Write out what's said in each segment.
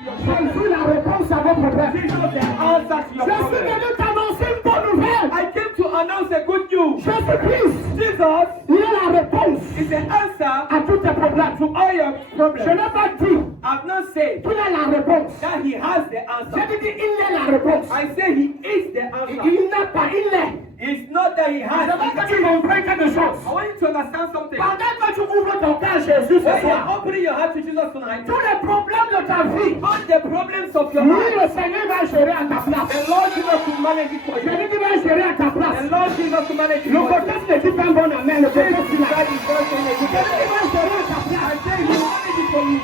Jésus la réponse à vos problèmes. Jesus the answer to your Je suis problem. venu t'annoncer une bonne nouvelle. I came to announce a good news. Jésus-Christ, Jesus il est la réponse is the answer à tous tes problèmes. to all your Je problems. n'ai pas dit I've not said qu'il a la réponse. that he has the J'ai answer. dit il est la réponse. I say he is the answer. Il n'a pas, il est. It's not that he has. Je veux que tu comprennes quelque chose. I want you to understand something. Pendant que tu ouvres ton cœur à Jésus ce When soir, you're opening your heart to Jesus tonight, tous les problèmes de ta vie, all the problems of your lui, life, le Seigneur va gérer à ta place. the Lord Jesus will manage it for Je you. dis qu'il va gérer à ta place. The Lord Jesus will manage it Le for côté you. ne dit pas bon amen, le côté This c'est is là. God is going to Je make dis it. qu'il va gérer à ta I place. say he will manage it for you.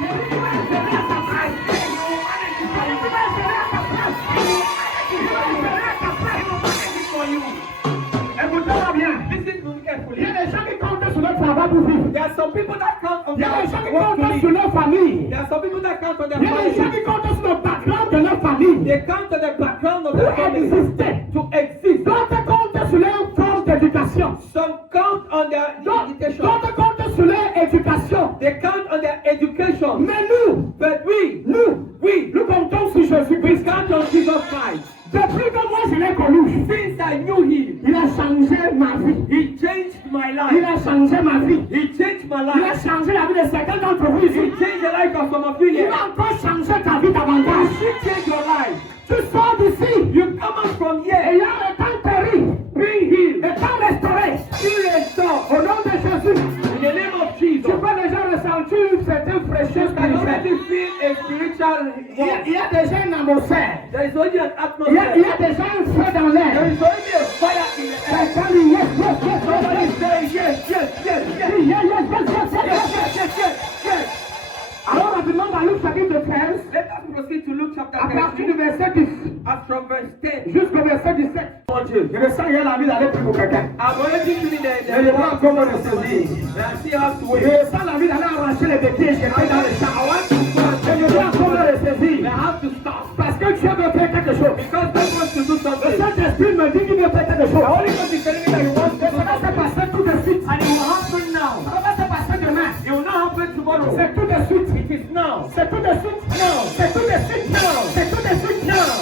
Je dis qu'il va gérer à ta place. Je dis qu'il va gérer à ta place. Je dis qu'il va gérer à ta place. For you. Écoutez-moi bien. Listen to me Il y carefully. a des gens qui comptent sur leur travail pour vivre. There are some people that count on Il y a des gens their qui work to comptent sur live. leur famille. There are some people that count on their Il y a des gens family. qui comptent sur le background de leur famille. They count on the background of their Pour family exister. to exist. D'autres comptent sur leur forme d'éducation. Some count on their education. D'autres comptent sur leur éducation. They count on their education. Mais nous, But we nous comptons sur Jésus-Christ. count on Jesus Christ. Depuis que moi je l'ai connu, Since I knew him, il a changé ma vie. he changed my Il life. a changé ma vie. He changed my Il a life. changé la vie de certains d'entre vous He ici. changed the life of some of you Il here. va encore changer ta vie davantage. He changed your life. Tu sors d'ici. You come out from Et here, il y a le temps péri. being healed, Le temps restauré. being restored. Au nom de Jésus. In the name of Tu Jesus, peux déjà ressentir une certaine fraîcheur I spirituelle. already feel a spiritual Il y a déjà une atmosphère. There is already an Il y atmosphere. a déjà un feu dans There l'air. is already a fire in the air. Quelqu'un dit yes, yes, yes, Somebody yes, say yes, yes, yes, yes, yes, yes, yes, yes, yes, yes, yes, yes. yes, yes, yes. Alors rapidement dans Luc chapitre 13, Let us proceed to Luke chapter à partir du 13, verset 10 as from verse 10. jusqu'au verset 17. Je me sens qu'il y a l'envie d'aller prier pour quelqu'un. I'm already feeling Mais je dois the encore me ressaisir. I still have to Je wait. me sens l'envie d'aller arracher les béquilles et jeter dans les champs. I want to start. Mais je dois encore me I ressaisir. have to stop. Parce que Dieu veut faire quelque chose. Because God wants to do Le something. Saint-Esprit me dit qu'il veut faire quelque chose. The Holy Ghost is telling me that He wants to Et do ça va se something. passer tout de suite. And it will happen now. Ça va se passer demain. It will not happen tomorrow. C'est tout de suite. It is now. C'est tout de suite. Now. C'est tout de suite. Now. C'est tout de suite. Now.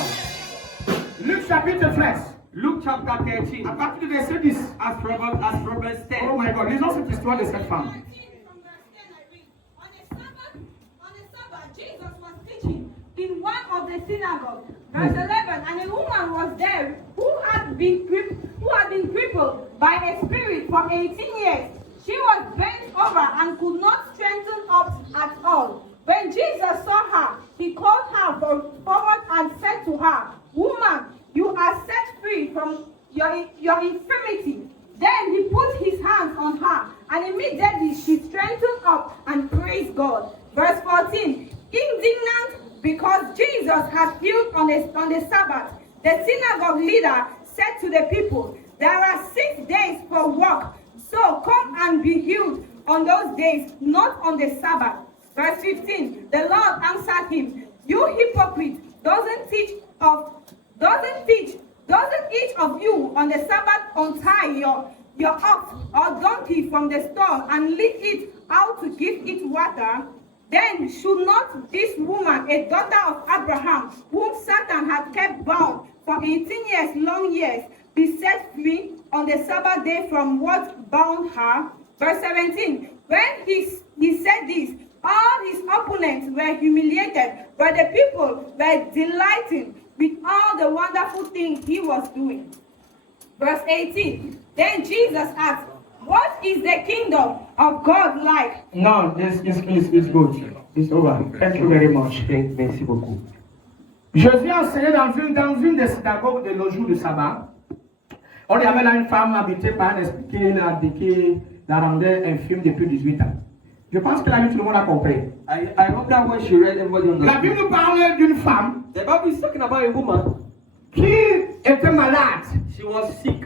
Luc chapitre 13. Luke chapter 13, À partir du verset 10. as from verse 10. Oh my God, lisons cette histoire de cette femme. On a Sabbath, Jesus was teaching in one of the synagogues. Verse 11, and a woman was there who had been crippled by a spirit for 18 years. She was bent over and could not straighten up at all. When Jesus saw her, he called her forward and said to her, "Woman, you are set free from your infirmity." Then he put his hands on her, and immediately she straightened up and praised God. Verse 14, indignant because Jesus had healed on the Sabbath, the synagogue leader said to the people, "There are 6 days for work, so come and be healed on those days, not on the Sabbath." Verse 15, the Lord answered him, "You hypocrite, doesn't each of you on the Sabbath untie your ox or donkey from the stall and lead it out to give it water? Then should not this woman, a daughter of Abraham, whom Satan had kept bound for 18 long years, be set free on the Sabbath day from what bound her?" Verse 17, when he said this, all his opponents were humiliated, but the people were delighting with all the wonderful things he was doing. Verse 18, then Jesus asked, "What is the kingdom of God like?" No, it's good. It's over. Thank you very much. Merci beaucoup. Jésus enseignait dans une des synagogues de le jour du sabbat. On y avait là une femme habitée par un esprit qui la rendait infirme depuis 18 ans. Je pense que la Bible, tout le monde a compris. I hope that when she read, everybody La understood. Bible parle d'une femme The Bible is talking about a woman. qui était malade, She was sick.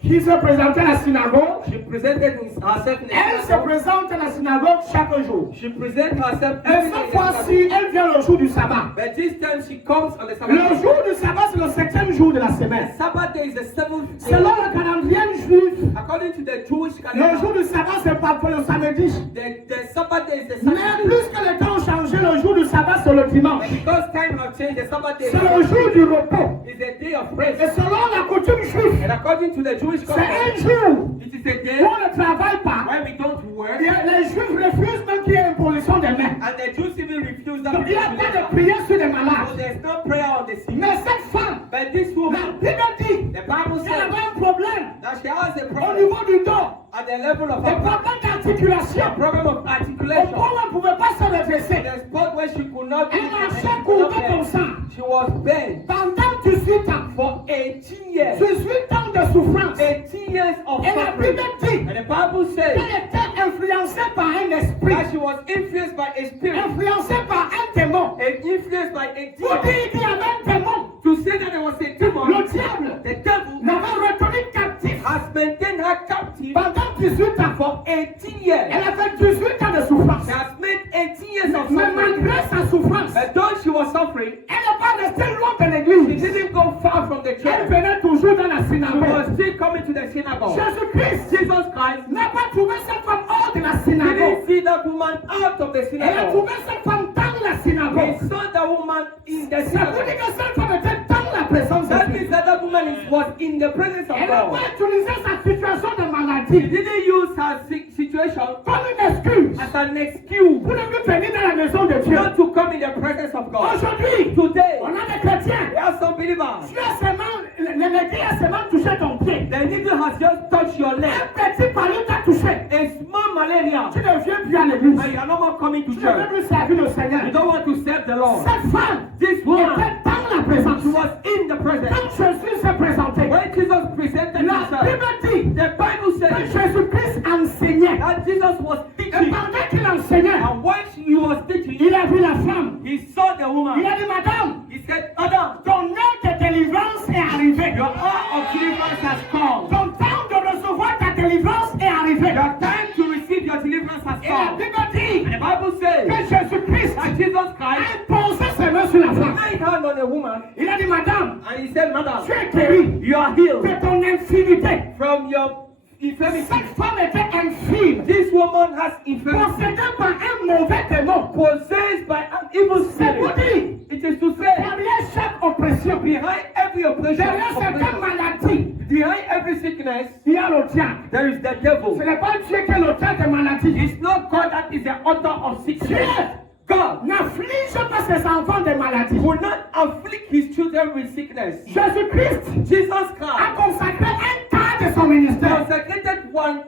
qui se présentait à la synagogue. She presented herself in the Elle se synagogue. présente à la synagogue chaque jour. She presents herself Et every cette day. fois-ci, elle vient le jour du sabbat. But this time she comes on the Le Sabbath. jour du sabbat, c'est le 7e jour de la semaine. Sabbath day is the seventh day. Selon le calendrier juif, According to the Jewish le calendar, jour du sabbat, c'est pas pour le samedi. the Sabbath day is the Mais Sabbath day. plus que les temps ont changé, le le jour du sabbat, c'est le dimanche. And because time has changed, the Sabbath day C'est le jour du repos. is a day of Et rest. selon la coutume juive, And according to the Jewish c'est un custom, jour it is a où day on ne travaille pas. when we don't work, Et les juifs refusent même qu'il y ait une position des mains. and the Jews even refuse that. Donc il n'y a pas de prière sur les So malades. there's no prayer on the sick. Mais cette femme, But this la woman, Bible dit the Bible qu'elle says avait un problème that she has a au problem niveau du dos, at the level of un her back, problème d'articulation. a problem of Au articulation. point où elle ne pouvait pas se redresser. The spot where she could not Elle move and marchait she could not courbée comme bend. ça. She was bent Pendant 18 ans. for 18 years. 18 ans de souffrance. 18 years of Et la suffering. Bible dit And the Bible says qu'elle était influencée par un esprit, that she was influenced by a spirit influencée par un démon. and influenced by a Pour demon. dire qu'il y avait un démon, To say that there was a le demon, diable the devil l'avait retenu captif has maintained her captive pendant 18 ans. for 18 years. Elle a fait 18 ans de souffrance. She has made 18 years of Mais suffering. malgré sa souffrance, But though she was suffering, elle n'est pas restée loin de she l'église. didn't go far from the Elle church. venait toujours dans la She was synagogue. still coming to the synagogue. Jésus-Christ Jesus Christ n'a pas trouvé cette femme hors de la synagogue. didn't see that woman out of the Elle a synagogue. trouvé cette femme dans la He synagogue. saw the woman in the Ça veut synagogue. dire que cette femme était dans la présence de That Dieu. means that that woman was in the presence of Elle n'a God. pas utilisé sa situation de She maladie didn't use her situation comme une excuse as an excuse pour ne plus venir dans la maison de Dieu. not to come in the presence of God. Aujourd'hui, Today, on a des chrétiens. there are some believers. Tu as seulement, l'énergie a seulement touché ton pied. The needle has just touched your Un leg. petit palu t'a touché. A small malaria. Tu ne viens plus à l'église. And you are no more coming to Tu ne veux church. plus servir le Seigneur. You don't want to serve the Lord. Cette femme This woman, était dans la présence. she was in the presence. Quand Jésus s'est présenté, When Jesus presented la himself, Bible dit the Bible que says Jésus-Christ enseignait. that Jesus was Et teaching. pendant qu'il enseignait, And when he was teaching, il a vu la femme. he saw the Il woman. a dit, madame, He said, Adam, ton heure de délivrance est arrivée. your hour of deliverance has come. Ton temps de recevoir ta délivrance est arrivé. Your time to receive your deliverance has Et la come. Bible dit And the Bible que says Jésus-Christ that Jesus a Christ posé ses mains sur la femme. laid hand on a woman Il a dit, madame, and he said, Madam, tu es guérie you are healed de ton infirmité. from your infirmity. Cette femme était infirme, This woman has infirmity, possédée par un mauvais démon. possessed by an evil C'est pour spirit. dire, It is to say, derrière chaque oppression, behind every oppression, derrière certaines maladies, behind every sickness, il y a le diable. there is the devil. Ce n'est pas Dieu qui est l'auteur des maladies. It's not God that is the author of Dieu sickness. God n'afflige pas ses enfants de maladies. will not afflict his children with sickness. Jésus-Christ Jesus a Christ consacré un quart de son ministère consecrated one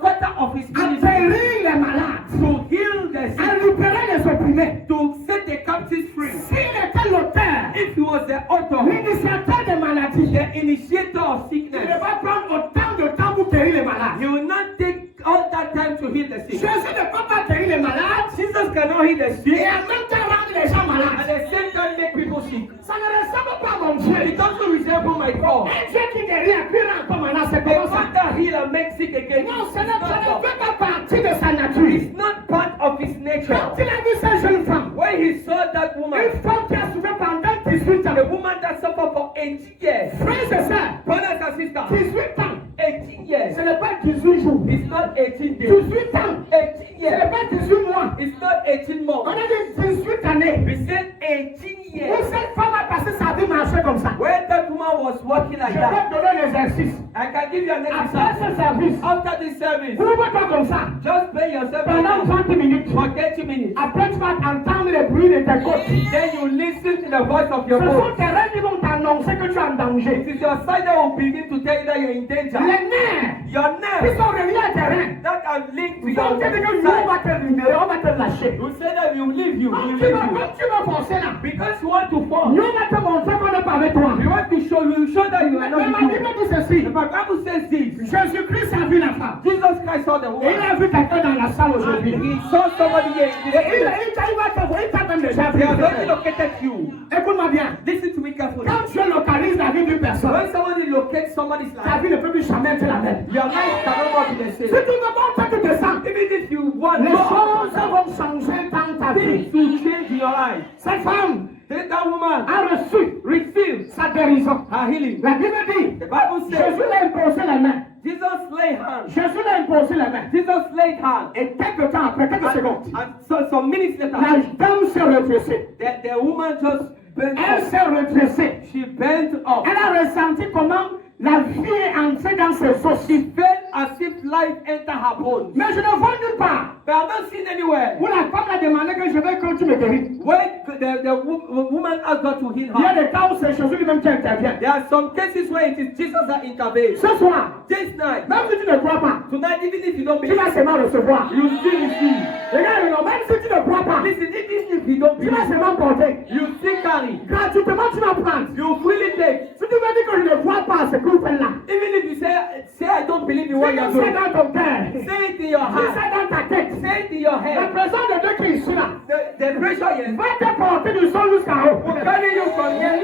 quarter of his à ministry guérir les malades, to heal the à sick, libérer les opprimés. to set the captives free. S'il était l'auteur, If he was the author, l'initiateur des maladies, the initiator of il ne sickness, va prendre autant de temps pour guérir les malades. he will not take all that time to heal the sick. Jésus ne peut pas guérir les malades Jesus cannot heal the et sick en même temps rendre les gens at malades. the same time make people sick. Ça ne ressemble pas à mon It Dieu. doesn't resemble my God. Un Dieu qui guérit et puis rend comme maintenant, c'est A comment ça? God that heal and make sick again. Non, It's ce ne not God. fait pas partie de sa nature. It's not part of his nature. Quand il a vu cette jeune femme, When he saw that woman, une femme qui a souffert pendant 18 ans, the woman that suffered for 18 years, frères et sœurs, brothers and sisters, 18 ans, 18 years. ce n'est pas 18 jours. It's not 18 days. 18 ans, 18 ce n'est years. pas 18 mois. It's not 18 On months. a dit 18 années. We said 18 Où years. cette femme a passé sa vie marcher comme ça. When that woman was walking like Je that, vais te donner l'exercice. I can give you an Après example. ce service, After this service, ouvre-toi comme ça. just pay yourself Pendant 30 minutes. for 30 minutes. Après, tu vas entendre le bruit de tes côtes. Then you listen to the voice of Ce your sont boat. tes rêves qui vont t'annoncer que tu es en danger. It is your side that will begin to tell you that you're in danger. Les nerfs Your qui nerves sont reliés à tes reins that are linked to ils vont your te dire que nous, on side va te libérer, on va te lâcher. will say that we will leave you. We Quand will tu leave vas, you. quand tu vas forcer là, Because you want to fall. nous, on va te montrer qu'on n'est pas avec toi. We want to show you, show that you are Mais not la with Bible you. dit ceci. The Bible says this. Jésus-Christ a vu la femme. Jesus Christ saw the Et il woman. a vu quelqu'un dans la salle And aujourd'hui. he saw somebody here in Et this il place. va te voir, il t'a même déjà vu. They have already located you. Écoute-moi bien. Listen to me carefully. Quand Dieu localise la vie d'une personne, When somebody locates somebody's ta life, vie ne peut plus jamais être la même. your life cannot more be the Si tu same. veux montrer que tu descends, Even if you want les choses more, vont changer dans ta vie. things will change in your life. Cette femme That woman a reçu received sa guérison. her healing. La Bible dit, The Bible says Jésus l'a imposé la main. Jesus laid hands. Jésus l'a imposé la main. Jesus laid hands. Et quelques temps après, quelques secondes, And so some minutes later, la dame s'est redressée. the woman just bent Elle up. s'est redressée. She bent up. Elle a ressenti comment la vie est entrée dans ses os. She felt as if life entered her bones. Mais je ne vois nulle part But I've not seen anywhere où la femme a demandé que je veux que tu me guérisses. when the woman asked God to heal Il y a her. des cas où c'est Jésus lui-même qui intervient. There are some cases where it is Jesus that intervenes. Ce soir, This night, même si tu ne crois pas, tonight, even if you don't tu believe, vas seulement recevoir. you still receive. Regarde, même si tu ne crois pas, Listen, even if you don't tu vas believe, seulement porter. you still carry. Gratuitement, tu vas prendre. You freely take. Si tu me dis que je ne crois pas, c'est que vous faites là. Even if you say I don't believe in what you are C'est doing, dans ton cœur. say it in your Dis heart. ça dans ta tête. Say it in your La head. présence de Dieu qui est ici là The pressure is va te porter du sol jusqu'à haut. will carry you from here.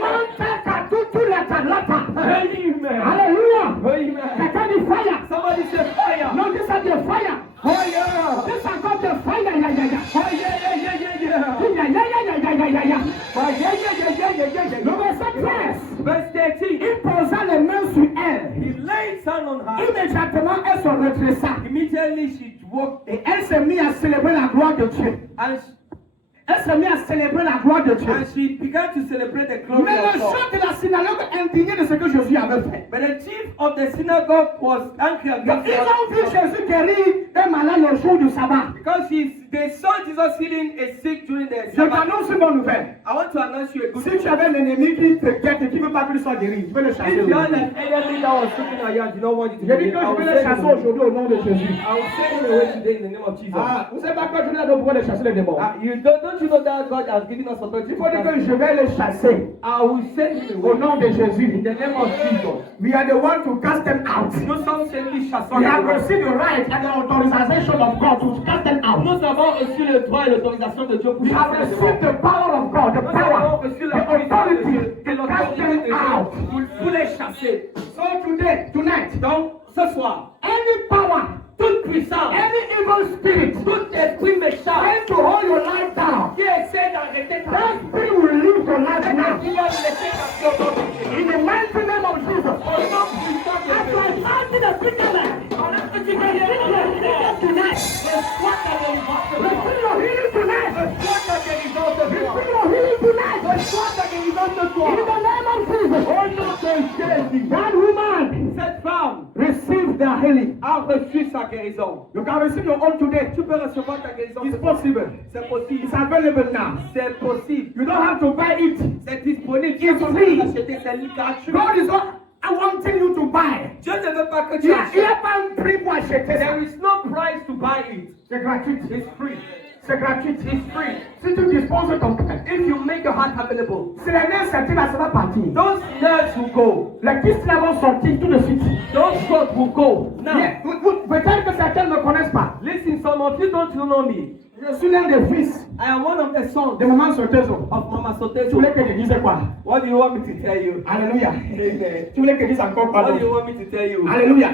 Tout les talata. Amen. Alléluia. Amen. Quelqu'un dit fire. Somebody say fire. Non, dis ça dit fire. Fire. Dis ça encore de fire. Ya, ya, ya, ya. Fire. Yeah, yeah, yeah, yeah. Dis ya, ya, ya, ya, ya, ya, ya, ya. Fire. Yeah, yeah, yeah, yeah, yeah, yeah. Le verset 13. Verse 13. Il posa les mains sur elle. He laid hand on her. Immédiatement, elle se redressa. Immediately she woke Et elle s'est mise à célébrer la gloire de Dieu. and Elle s'est mise à célébrer la gloire de Dieu. she began to celebrate the glory Mais le of God. chef de la synagogue indigné de ce que Jésus avait fait. But the chief of the synagogue was angry against Ils ont vu God Jésus guérir un malade le jour du sabbat. because they saw Jesus healing a sick during the Je Sabbath. t'annonce une bonne nouvelle. I want to announce you a good Si news. tu avais un ennemi qui te guette et qui ne veut pas que tu sois guéri, je vais le chasser If you had aujourd'hui. an enemy that was looking at you and did not want you to Je dis be que I je will vais le send chasser him away. aujourd'hui au nom de Jésus. I will send him away today in the name of Jesus. Ah, vous savez pas que je n'ai pas pouvoir de chasser les démons. Don't you know that God has given us authority Il faut for dire that? que je vais le chasser I will send him au away nom de Jésus. in the name of Jesus. We are the one to cast them out. Nous sommes ceux qui chassons We les have démons. received the right and the authorization of God to cast them out. Nous avons reçu le droit et l'autorisation de Dieu pour We have chasser les received démons. the power of God, the Nous avons power, reçu the la authority puissance to et cast l'autorité them de Dieu out. pour les chasser. So today, tonight, Donc, ce soir, any power, toute puissance, any evil spirit tout esprit méchant trying to hold your life down, qui essaie d'arrêter ta that vie, spirit will leave your life now. qui va nous laisser passer au nom de Jésus. In the mighty name of Jesus. Au nom puissant de As Jésus. I ask you to speak to them, Pendant que tu receive viens your healing tonight. reçois ta délivrance ce soir. Receive your healing tonight. Reçois ta délivrance ce soir. Receive your healing tonight. Reçois ta délivrance ce soir. In the name of Jesus. Au nom de Jésus. That woman Cette femme receive their healing. a reçu sa guérison. You can receive your own today. Tu peux recevoir ta guérison. It's possible. C'est possible. It's available now. C'est possible. You don't have to buy it. C'est disponible. It's free. Acheter, c'est gratuit. God is not wanting you to buy. Dieu ne veut pas que Il tu n'y a achètes. pas un prix pour acheter ça. There is no price to buy it. C'est gratuit. It's free. C'est gratuit. It's free. Si tu disposes ton cœur, If you make your heart available, si les nerfs sortent là, ça va partir. those nerves will go. Les kystes là vont sortir tout de suite. Those thoughts will go. Now, Yeah, peut-être que certains ne me connaissent pas. listen, some of you don't know me. Je suis l'un des fils I am one of the sons de Maman Sotezo. of Mama Tu Soteso. voulais que je dise quoi? What do you want me to tell you? Alléluia. Amen. Tu voulais que je dise encore quoi What do you d'autre? want me to tell you? Alléluia.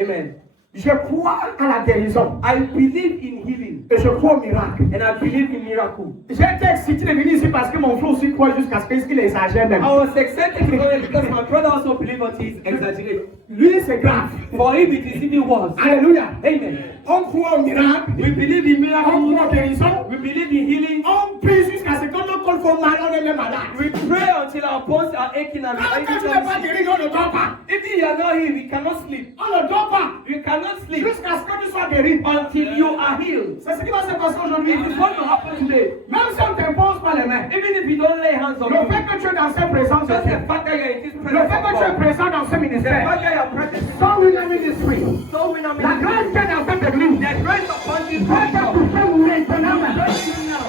Amen. Je crois à la guérison I believe in healing et je crois au miracle. and I believe in miracle. J'ai été excité de venir ici parce que mon frère aussi croit jusqu'à ce qu'il exagère même. I was excited to go here because my brother also believes until he's exaggerated. Lui, c'est grave. For him, it is even worse. Alléluia. Amen. On croit au miracle. We believe in On miracles. croit aux guérisons. We believe in healing. On prie jusqu'à ce que notre corps soit malade, on est même malade. We pray until our bones are aching and Quand tu n'es pas guéri, on ne dort pas. If you are not here, we cannot sleep. On ne dort pas. We cannot sleep Jusqu'à ce que tu sois guéri. until you are healed. C'est ce qui va se passer aujourd'hui. It is what will happen today. Même si on ne t'impose pas les mains. Even if you don't lay hands on Le you, fait que tu es dans cette présence de just Dieu. the fact that you are in this Le presence fait que tu es of God, présent dans ce the ministère. fact that you are present, So we are ministry. so we know La grâce qui est dans cette église. the grace upon this Va te people. toucher maintenant.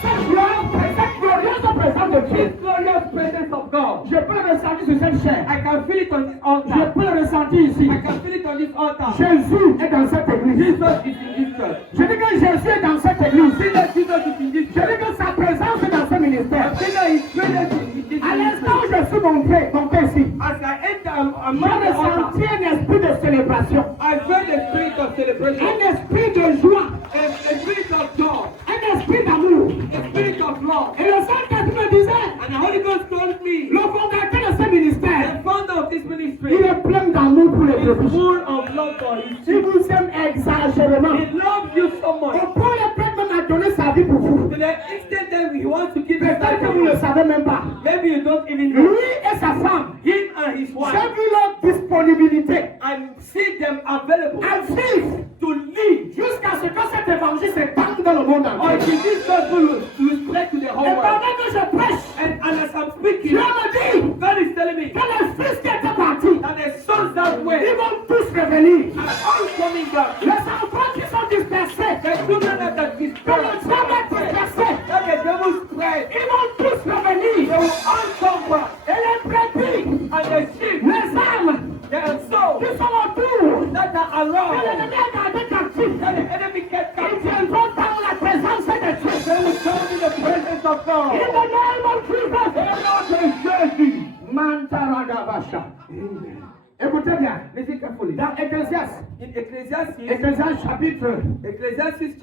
Cette glorieuse présence de Dieu. This glorious presence of God. Je peux le ressentir sur cette chair. I can feel it on this Je altar. peux le ressentir ici. I can feel it on this altar. Jésus est dans cette église. Jesus is in this church. Je dis que Jésus est dans cette église. See that Jesus is in this Je church. dis que sa présence est dans ce ministère. See that his presence is in this À l'instant ministry. où je suis monté ici, As I enter, I'm j'ai on the altar. ressenti un esprit de célébration, I feel the spirit of celebration, un esprit de joie, a spirit of joy, un esprit d'amour. a spirit of love. Et le Saint-Esprit me disait, And the Holy Ghost told me, le fondateur de ce ministère, the founder of this il ministry est plein d'amour pour les is brebis. full of love paradis pour vous. To the extent that he wants to give his Peut-être life que for vous ne le you. savez même pas. Maybe you don't even know. Lui et sa femme, Him and his j'ai wife. vu leur disponibilité And see them available à vivre to live. jusqu'à ce que cet évangile s'étende dans le monde entier. Until this gospel will spread to the Et whole world. pendant que je prêche, And as I'm Dieu speaking, me dit God is telling me que les fils qui étaient partis, that the sons that ils went vont tous revenir. are all coming back. Les enfants qui sont dispersés, The children that are que le dispersed, diable est dispersé, that the devil spread, ils vont tous they revenir. will all come back. Et les brebis, And the sheep, les âmes their souls qui sont autour, that are que around, l'ennemi a gardé captifs, that the enemy kept ils captive, viendront dans la présence de Dieu. they will come in the presence of In God. the name of Jesus. Jésus. Mantaradabasha. Écoutez bien. Listen carefully. Dans Ecclésiaste, In Ecclesiastes, Ecclésiaste Ecclesiastes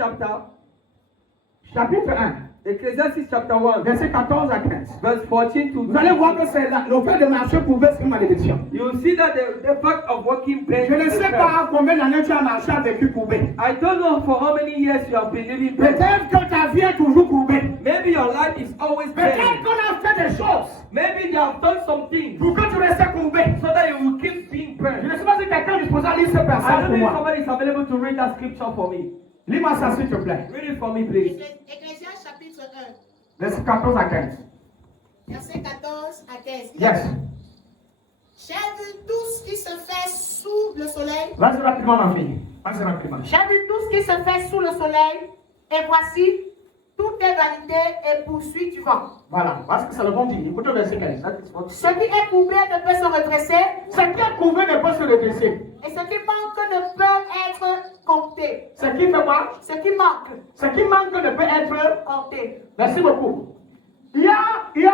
chapitre 1, Ecclesiastes chapter 1, verset 14 à 15. verse 14 to Vous allez voir que c'est le fait de marcher pour baisser une malédiction. You will see that the fact of working pain. Je ne sais pas combien d'années tu as marché avec lui courbé. I don't know for how many years you have been living pain. Peut-être que ta vie est toujours courbée. Maybe your life is always Peut-être pain. qu'on a fait des choses Maybe they have done something pour que tu restes courbé. so that you will keep being Je pain. ne sais pas si quelqu'un est disposé à lire ce I passage don't pour know if moi. somebody is available to read that scripture for me. Lis-moi ça s'il te plaît. Read it for me, please. Ecclésiaste chapitre 1, Verset 14 à 15. verset 14 à 15. Yes. J'ai vu tout ce qui se fait sous le soleil. Vas-y rapidement ma fille. Vas-y rapidement. J'ai vu tout ce qui se fait sous le soleil. Et voici, tout est vanité et poursuite du vent. Voilà. Parce que c'est le bon dit. Écoutez le verset 15. Ce qui est courbé ne peut se redresser. Ce qui est courbé ne peut se redresser. Et ce qui manque ne peut être compté. Ce qui fait quoi? Ce qui manque, Ce qui manque ne peut être. compté. Merci beaucoup. Il y a,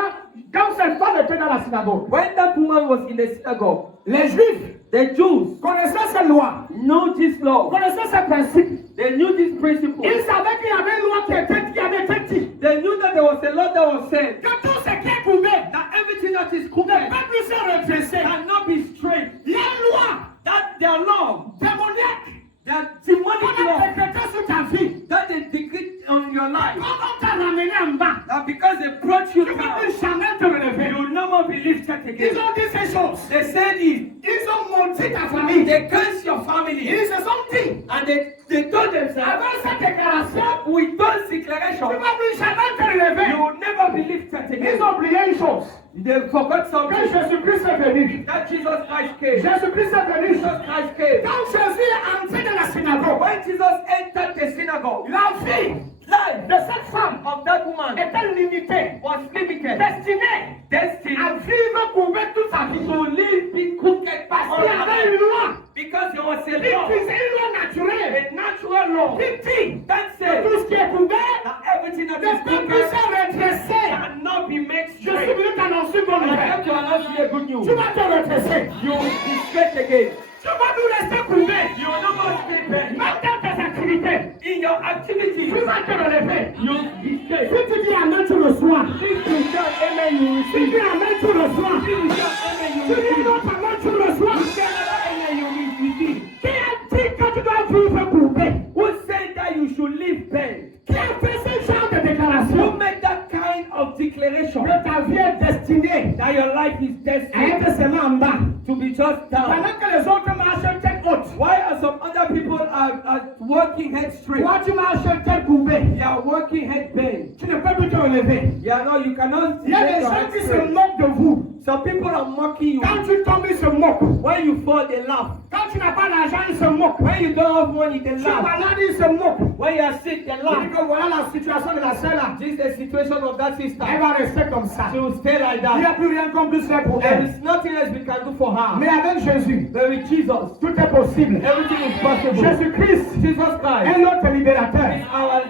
quand cette femme était dans la synagogue, When that woman was in the synagogue, les Juifs the Jews connaissaient ces lois, know this law. connaissaient ces principes. They knew this principle. Ils savaient qu'il y avait une loi qui avait été dite. They knew that there was a law that was said Que tout ce qui est courbé that everything that is ne crooked peut plus se redresser. cannot be straight. Il y a une loi That their law, démoniaque their qu'on demonic a law, décrétée sur ta vie. that they decree on your life, Quand on t'a ramené en bas, that because they brought you tu ne peux down, plus jamais te relever. you will no more be lifted Ils again. ont dit ces choses. They said it. Ils ont maudit ta famille. They cursed your family. Ils se sont dit, And they told themselves, avec cette déclaration, with those tu declarations, ne vas plus jamais te you relever. will never be lifted Ils again. ont oublié une chose. They forgot Que something. Jésus-Christ est venu. That Jesus Christ came. Jésus-Christ est venu. Jesus Christ came. Quand Jésus est entré dans la synagogue, When Jesus entered the synagogue, la vie life de cette femme of that woman était limitée, was limited. destinée Destined à vivre courbée toute sa vie. to live be crooked Parce all qu'il y her avait une life. loi. Because there was a Il law, disait une loi naturelle a natural law, qui dit that que said tout ce qui est courbé that everything that ne is peut plus crooked se redresser. cannot be made Je suis straight. venu t'annoncer mon And I nouvelle. came to announce you a good news. Tu vas te redresser. You will be straight again. Tu vas nous rester courbé. You will no more stay bent. Même dans tes activités. In your activities, Tu vas te relever. you will be straight. Si tu dis amen, tu reçois. If you shout amen, you will Si tu receive. dis amen, tu reçois. If you shout amen, you Tu will dis receive. non, amen, tu reçois. You shout another amen, you will receive. Qui a dit que tu dois vivre courbé? Who said that you should live bent? Qui a fait ce genre de Who déclaration? made that kind of declaration Que ta vie est destinée that your life is à destined être seulement en bas. to be just down? Pendant que les autres marchent tête haute. Why are some other people are working head straight? Toi, tu marches tête courbée. They are working head bent. Tu ne peux plus te relever. Yeah, no, you cannot. Il y a get des your gens head qui se straight. moquent de vous. Some people are mocking you. Quand tu tombes, ils se moquent. When you fall, they laugh. Quand tu n'as pas d'argent, ils se moquent. When you don't have money, they Tu es laugh. malade, ils se moquent. When you are sick, they Il dit laugh. que voilà la situation de la sœur là. This is the situation of that sister. Elle va rester comme ça. She will stay like Il n'y a that. plus rien qu'on puisse faire pour There elle. is nothing else we can do for Mais her. avec Jésus, But with Jesus, tout est possible. everything is possible. Jésus-Christ Jesus Christ est notre libérateur. is our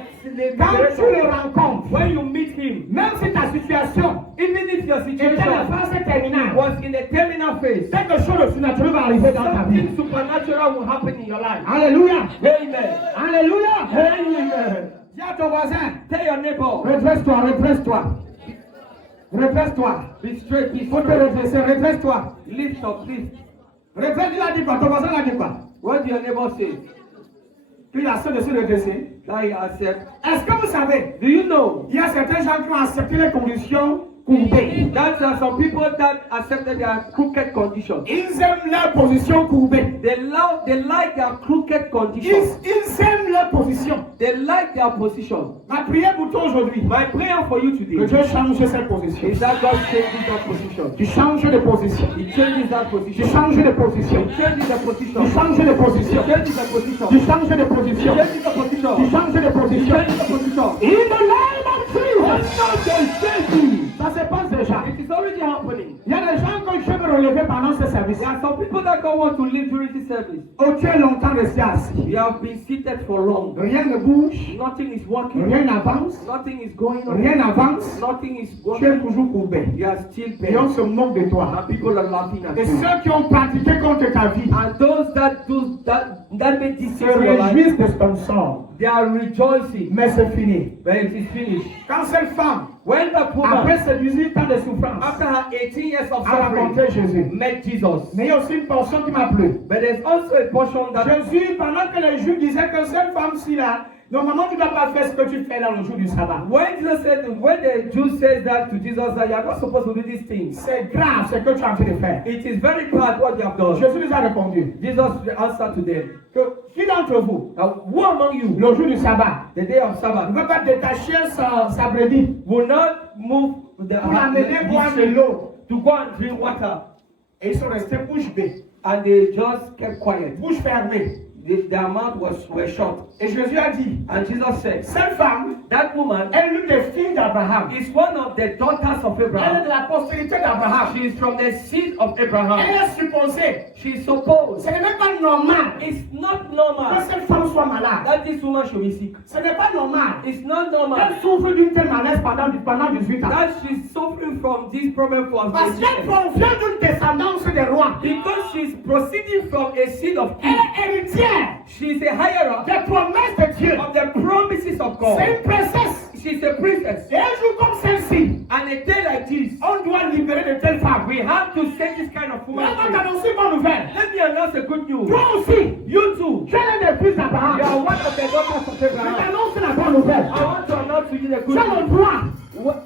Quand tu le liberator. rencontres, When you meet him, même si ta situation even if your était la situation phase terminale, was in the terminal phase, quelque chose de surnaturel va arriver dans ta vie. something supernatural will happen in your life. Alléluia. Amen. Alléluia. Amen. Dis à ton voisin, Tell your neighbor, redresse-toi, redresse-toi. Redresse-toi. be straight, be Il faut te straight. redresser, redresse-toi. Lift up, lift. Redresse, il a dit quoi? Ton voisin a dit quoi? What do your neighbor say? Il a ceux de se redresser. That he accept. Est-ce que vous savez, Do you know il y a certains gens qui ont accepté les conditions courbées. that there are some people that accepted their crooked conditions? Ils aiment leur position courbée. They like their crooked conditions. Ils aiment leur position. They like their position. Ma prière pour toi aujourd'hui, My prayer for you que today Dieu change cette position. is that God changes that position. Tu changes de position. He changes that Tu position. changes de position. He changes the Tu position. changes de position. He changes the position. Tu changes de position. He changes the position. Tu changes de He position. changes the position. In the name of Oh, Jesus. no, Ça se passe déjà. it is already happening. Il y a des gens que je veux relever pendant ce service. There are some people that God want to live during this service. Oh, tu es longtemps resté assis. You have been seated for long. Rien ne bouge. Nothing is working. Rien n'avance. Nothing is going on. Rien n'avance. Nothing is Tu es working. toujours courbé. You are still Et on paying. se moque de toi. And people are laughing at Et you. ceux qui ont pratiqué contre ta vie And those that made this se your life, réjouissent de ton sort. they are rejoicing. Mais c'est fini. But it is finished. Quand cette femme, When that après woman, ces 18 ans de souffrance, after her 18 years of a suffering, rencontré Jésus. met Jesus. Mais il y a aussi une portion qui m'a plu. But there's also a portion that Jésus, pendant que les Juifs disaient que cette femme-ci là, normalement tu ne dois pas faire ce que tu fais dans le jour du sabbat. when the Jew says that to Jesus that you are not supposed to do these things, C'est grave ce que tu es en train de faire. it is very bad what you have done. Jésus les a répondu Jesus answered to them, que qui d'entre vous, now, who among you, le jour du sabbat, the day of ne Sabbath, peut pas détacher sa brebis will not move the pour l'amener boire de l'eau? to go and drink water? Et ils sont restés bouche bée, And they just kept quiet. bouche fermée. Their mouth were shut. Et Jésus a dit, And Jesus said, cette femme that woman est l'une des filles d'Abraham. is one of the daughters of Elle est Abraham. de la postérité d'Abraham. She is from the seed of Elle Abraham. est supposée. She is supposed. Ce n'est même pas normal It's not que normal cette femme soit malade. that this woman should be sick. Ce n'est pas normal It's not qu'elle normal souffre d'une telle malaise pendant 18 ans. that she's suffering from this problem for Parce 18 qu'elle years. provient d'une descendance des rois. Because she's proceeding from a seed of Elle Eve. est héritière She's a higher up des promesses de Dieu. of the promises of C'est God. une princesse. She's a princess. Et un jour comme celle-ci, And a day like this, on doit libérer de telles femmes. we have to send this kind of woman Mais on free. va t'annoncer une bonne nouvelle. Let me announce a good news. Toi aussi, You too. tu es l'un des fils You d'Abraham. are one of the daughters of Je Abraham. t'annonce la bonne nouvelle. I want to announce to you the Tu good as le news. droit. What-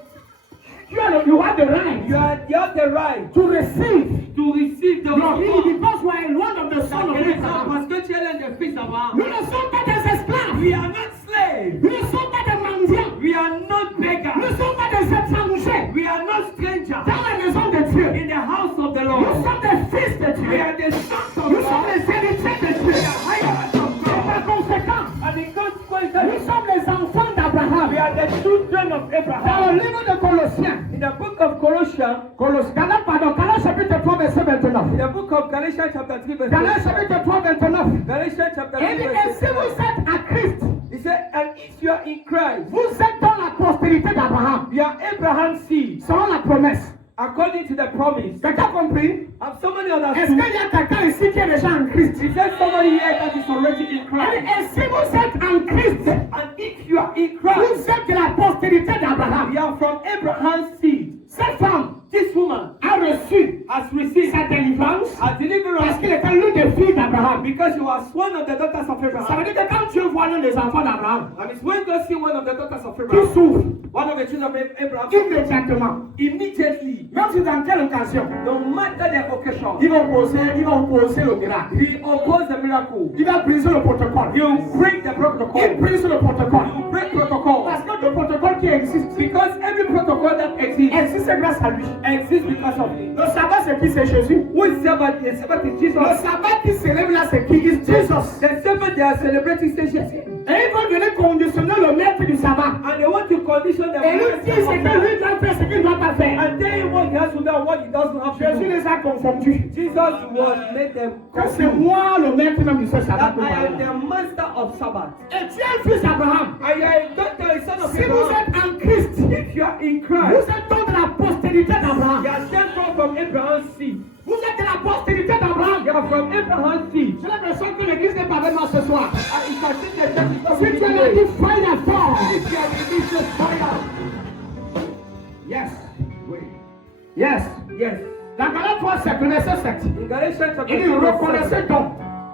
You have the right You have the right to receive to receive the your healing reward. because we are one of the sons of Abraham. Parce que tu es l'un des fils d'Abraham. Nous ne sommes pas des esclaves. We are not slaves. Nous ne sommes pas des mendiants. We are not Nous ne beggars. sommes pas des étrangers. We are not strangers. Dans la maison de Dieu, In the house of the nous Lord. sommes des fils de We Dieu. are the sons of Nous sommes God. les héritiers de Dieu. Et par conséquent, And the consequence, nous sommes les enfants d'Abraham. we are the children of Dans Abraham. le livre de Colossiens, In the book of Colossians, Galates chapitre 3, verset in 29. the book of Galatians chapter 3 verse Galates 29. chapitre 3, 29. Galatians chapter 3 Et dit, et verse si vous 29. êtes à Christ, He said, and if you are in Christ, vous êtes dans la postérité d'Abraham, you are Abraham's seed, selon la promesse. according to the promise. Quelqu'un a compris? Have somebody Est-ce qu'il understood? y a quelqu'un ici qui est déjà en Christ? Is there somebody here that is already in Christ? Et si vous êtes en Christ, And if you are in Christ, vous êtes de la postérité d'Abraham. you are from Abraham's seed. Cette femme This woman a reçu has received sa délivrance a parce deliverance qu'il était l'une des filles d'Abraham. because she was one of the daughters of Ça veut Abraham. dire que quand Dieu voit l'un des enfants d'Abraham And it's when God see one of the daughters of qui Abraham, souffre one of the children of Abraham, immédiatement, immediately, même si dans quelle occasion, no matter the occasion, il va opposer le miracle. he oppose the miracle. Il va briser le protocole. He will break the Il protocol. brise le He protocole. will break protocol. Parce que le protocole qui existe Because every protocol that exists existe grâce à lui. exists because of him. Le sabbat, c'est qui? C'est Jésus. Who is Sabbath? The Sabbath is Jesus. Le sabbat qui célèbre là, c'est qui? It's Jesus. The Sabbath they are celebrating says yes. Et ils vont venir conditionner le maître du sabbat. And they want to condition the Et lui master dit of ce que God. lui doit faire, ce qu'il ne doit pas faire. And tell him what he has to do and what he doesn't have to Jésus do. les a confondus. Jesus was made them Que c'est moi le maître même du seul sabbat. that I am the master of Sabbath. Et tu es le fils d'Abraham. And you are a daughter, a son of Si vous Abraham. êtes en Christ, If you are in vous Christ, êtes donc de la postérité d'Abraham. you are sent from Abraham's seed. Vous êtes de la postérité d'Abraham. You are from Abraham's seed. J'ai l'impression que l'église n'est pas avec moi ce soir. And if I think the church is not Si with tu me es là, today, dis fire fort. if you are religious, fire. Yes. Yes. Yes. Dans Galates 3, 7, verset 7. In Galatians chapter Il dit 2, verse 7, reconnaissez donc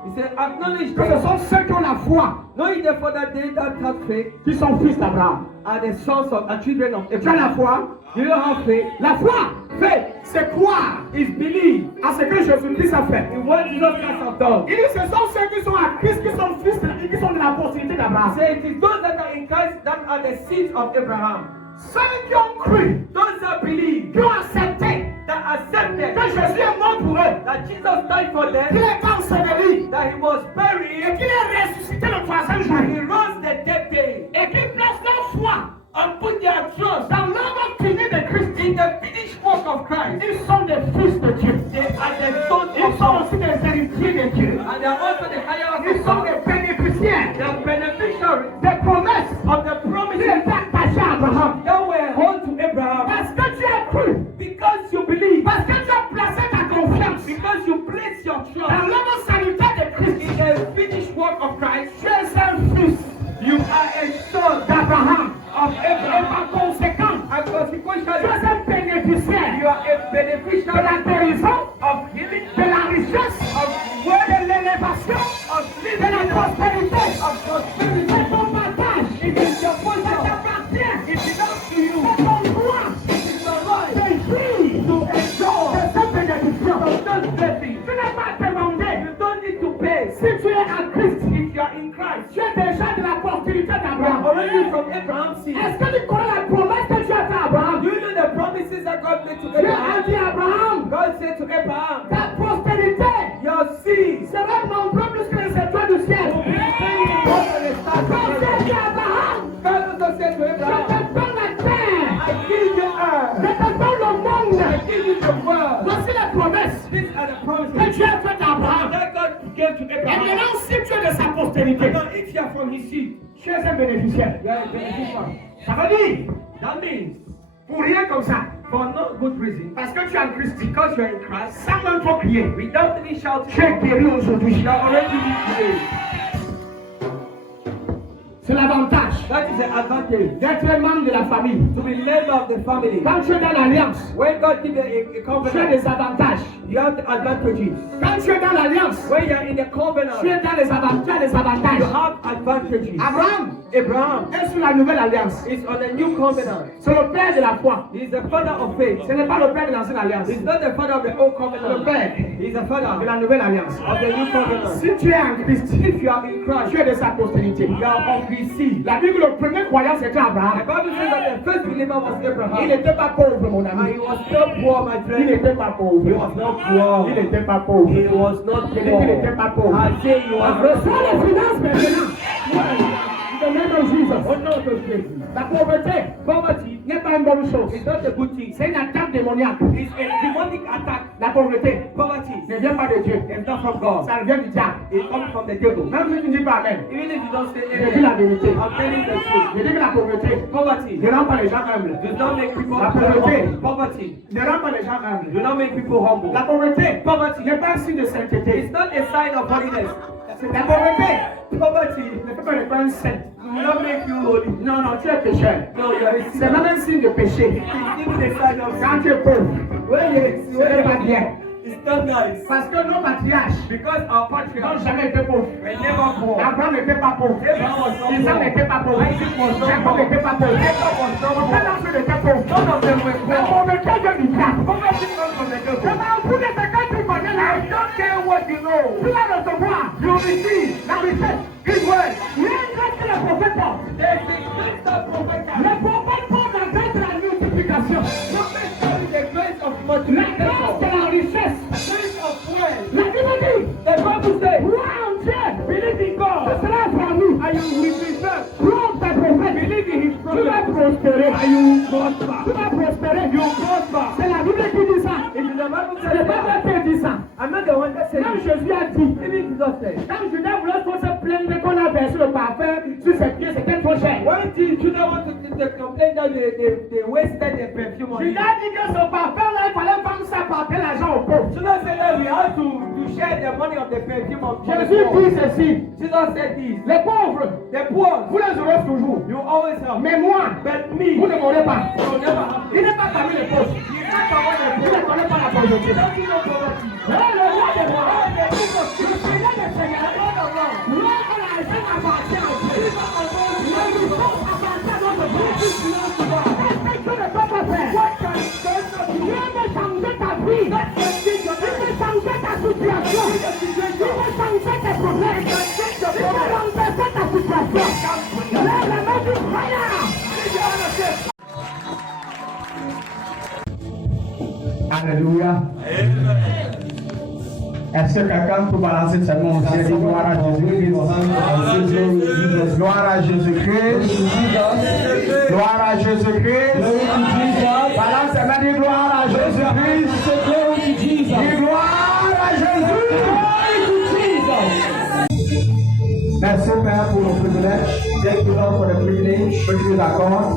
He said, acknowledge que ce them, sont ceux qui ont la foi knowing therefore that they that have faith qui sont fils d'Abraham. are the sons of and children of Tu as la Abraham. foi? Do you have faith? La foi, Faith c'est croire is belief à ce que Jésus-Christ a fait. in what Jesus Christ has done. Il dit ce sont ceux qui sont à Christ, qui sont fils, qui sont de la postérité He d'Abraham. said, it is those that are in Christ that are the seeds of Abraham. Ceux qui ont cru, Those that believe, qui ont accepté that accepted que Jésus est mort pour eux, that Jesus died for qu'il them, est enseveli that he was et buried, qu'il est ressuscité le troisième jour. and he rose the dead day, Et qu'ils placent leur foi and put their trust dans l'œuvre finie de Christ. in the finished work of Christ. Ils sont des fils de Dieu. They are the sons Ils of sont God, aussi des héritiers de Dieu. and they are also the higher Ils of sont God. des bénéficiaires They are beneficiaries des promesses of the qui promises étaient attachées à Abraham. that were hold to Abraham. Parce que tu as cru, Because you believe, parce que tu as placé ta confiance because you place your dans trust l'œuvre salutaire de Christ. in the finished work of Christ, Tu es un fils you are a son d'Abraham. of Et Abraham, par conséquent, and tu consequently, es un bénéficiaire you are a de la beneficiary guérison, of healing, de la richesse, of de wealth, l'élévation, of de la living, prospérité. of prosperity. C'est ton partage. It is your Ça portion. t'appartient. It belongs to you. C'est ton droit. It is your right C'est ici. to enjoy C'est cette bénédiction. those blessings. Tu n'as pas à demander. You don't need to pay. Si tu es en Christ, If you are in Christ, tu es déjà de la postérité you are d'Abraham. already from Abraham's seed. Est-ce que tu connais la promesse que tu as fait à Abraham? Do you know the promises that God made to Dieu a Abraham? dit à Abraham, God said to Abraham, ta postérité your seed sera nombreux plus que les étoiles du ciel. will be many more than the stars of Quand heaven. tu dit à Abraham, God also said to je Abraham, te donne la terre, I give you je earth, te donne le monde. I give you the world. Voici la promesse These are the que promises Dieu a faite à Abraham. that God gave to Et Abraham. maintenant, si tu es de sa postérité, And now if you are from his seed, tu es un bénéficiaire. you are a beneficiary. Ça veut dire, That means, pour rien comme ça, for no good reason, parce que tu es en Christ, because you are in Christ, sans même trop crier, without any shouting, tu es guéri aujourd'hui. you are already saved. C'est l'avantage That is the advantage d'être un membre de la famille. to be member of the family. Quand tu es dans l'alliance, When God gives a tu as covenant, des avantages. you have the advantages. Quand tu es dans l'alliance, When you are in the tu covenant, es dans les avantages. Tu as des you avantages. have advantages. Abraham Abraham est sur la nouvelle alliance. is on a new covenant. C'est le père de la foi. He is the father of faith. Ce n'est pas le père de l'ancienne alliance. He's not the father of the old Le covenant. père He's the de father la nouvelle alliance. of the new covenant. Si tu es en Christ, If you are in Christ, tu es de sa postérité. you are of his seed. La Bible, le premier croyant, c'était The Abraham. Bible says that the first believer was Il Abraham. n'était pas pauvre, mon And ami. he was not poor, my Il friend. n'était pas pauvre. He was not poor. Il n'était pas pauvre. He was not Je dis qu'il n'était poor. pas pauvre. I say he was Reçois les not finances maintenant. In the name of Jesus. poor. Not of faith. La pauvreté Poverty n'est pas une bonne chose. is not a good thing. C'est une attaque démoniaque. It's a demonic attack. La pauvreté Poverty ne vient pas de Dieu. is not from God. Ça vient du diable. It comes from the devil. Même si tu ne dis pas Amen. Even if you don't say Je dis la anything, vérité. I'm telling the truth. Je dis que la pauvreté Poverty ne rend pas les gens humbles. does not make people La pauvreté. humble. Poverty Ne rend pas les gens humbles. does not make people humble. La pauvreté Poverty n'est pas un signe de sainteté. is not a sign of holiness. La pauvreté Poverty ne peut pas être un saint. will not make you holy. Non, non, tu es pécheur. No, you are a C'est sinner. même un signe de péché. It's even a sign of Quand sin. tu es pauvre, When ce n'est pas bien. it's not nice. Parce que nos patriarches Because our n'ont patriarchs jamais été pauvres. were never poor. Abraham n'était pas pauvre. Isaac n'était pas pauvre. Jacob n'était pas pauvre. Aucun d'entre eux n'était pauvre. La pauvreté vient du diable. Je m'en fous de ce que tu connais là. I don't care what you know. Tu vas recevoir. You receive la richesse. His word. Rien que les prophètes portent. Les prophètes portent la grâce de la multiplication. La grâce de la richesse. La Bible dit. Crois en Dieu. Believe in God. Ce sera pour nous. And you will be blessed. Crois en tes prophètes. Believe in his prophets. Tu vas prospérer. And you will prosper. Tu vas prospérer. You will prosper. C'est la Bible qui dit ça. It is the Bible C'est le Bible qui dit ça. I'm not the one that said Quand it. Jésus a dit, Even Jesus said. quand Judas voulait qu'on se plaigne qu'on a versé le parfum sur ses pieds, c'était trop cher. When did Judah want to complain that they wasted their perfume on him? Judas dit que son parfum là, il fallait vendre ça pour apporter l'argent aux pauvres. Judah said that we have to share the money of the perfume of the Jésus poor. dit ceci, Jesus said this. les pauvres, The poor, vous les aurez toujours. you always have. Mais moi, But vous me, ne m'aurez pas. you never have. Il n'est pas parmi les pauvres. Il ne connaît pas la pauvreté. You don't know poverty. Le roi des rois, le Seigneur des seigneurs, Alléluia. Est-ce que quelqu'un peut balancer seulement au ciel et dire gloire à Jésus-Christ? Gloire à Jésus-Christ. Gloire à Jésus-Christ. Balance seulement, dis gloire à Jésus-Christ. Dis gloire à Jésus. Merci Père pour le privilège. Thank you Lord for the privilege. Que tu nous accordes.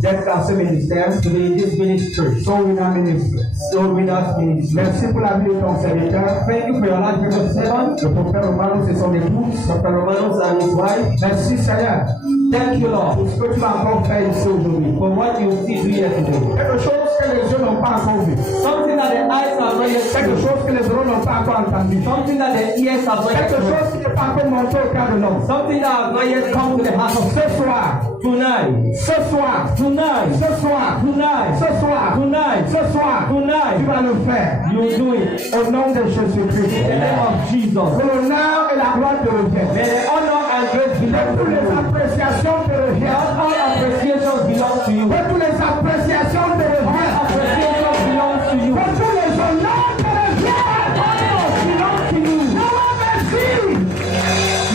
D'être dans ce ministère. To be in this ministry. So we are ministry. So we are ministry. Merci pour la vie de ton serviteur. Thank you for your life, your servant. Le prophète Romanos et son épouse. Prophète Romanos and his wife. Merci Seigneur. Thank you Lord. Pour ce que tu vas encore faire ici aujourd'hui. For what you still do here today. Quelque chose que les yeux n'ont pas encore vu. Something that the eyes have not yet seen. Quelque chose que les oreilles n'ont pas encore entendu. Something that the ears have not yet heard. Quelque chose qui n'est pas encore monté au cœur de l'homme. Something that has not yet come to the heart of ce soir. Tonight. Ce soir. Tonight. Ce soir. Tonight. Ce soir. Tonight. Ce soir. Tonight. Tu vas le faire. You do it. Au nom de Jésus-Christ. In the name of Jesus. Que l'honneur et la gloire te reviennent. May the honor and grace belong to you. Toutes les appréciations te reviennent. All appreciations belong to you. Que toutes les appréciations te reviennent. All appreciations belong to you. Que tous les honneurs te reviennent. All belong to you. Lord, merci.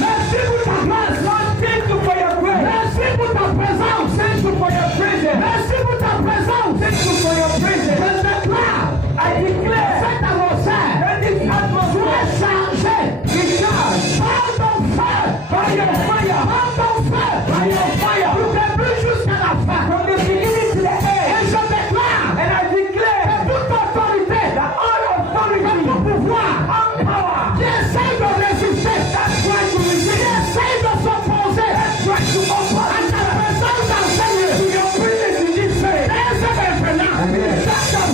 Merci pour ta grâce. Lord, thank you for your grace. Merci pour ta présence. Thank you for your presence. Merci pour ta présence. Thank you for your presence. Je déclare, I declare, cette atmosphère, that this atmosphere soit changée. Recharge. Par ton feu. By your fire. Par ton feu. By your fire. Du début jusqu'à la fin. From the beginning to the end. Et je déclare, and I declare, que toute autorité, that all authority, que tout pouvoir, all power, qui essaie de résister, that's try to resist, qui essaie de s'opposer, that's try to oppose, à ta présence dans ce lieu, to your presence in this place. Laisse maintenant, shut up,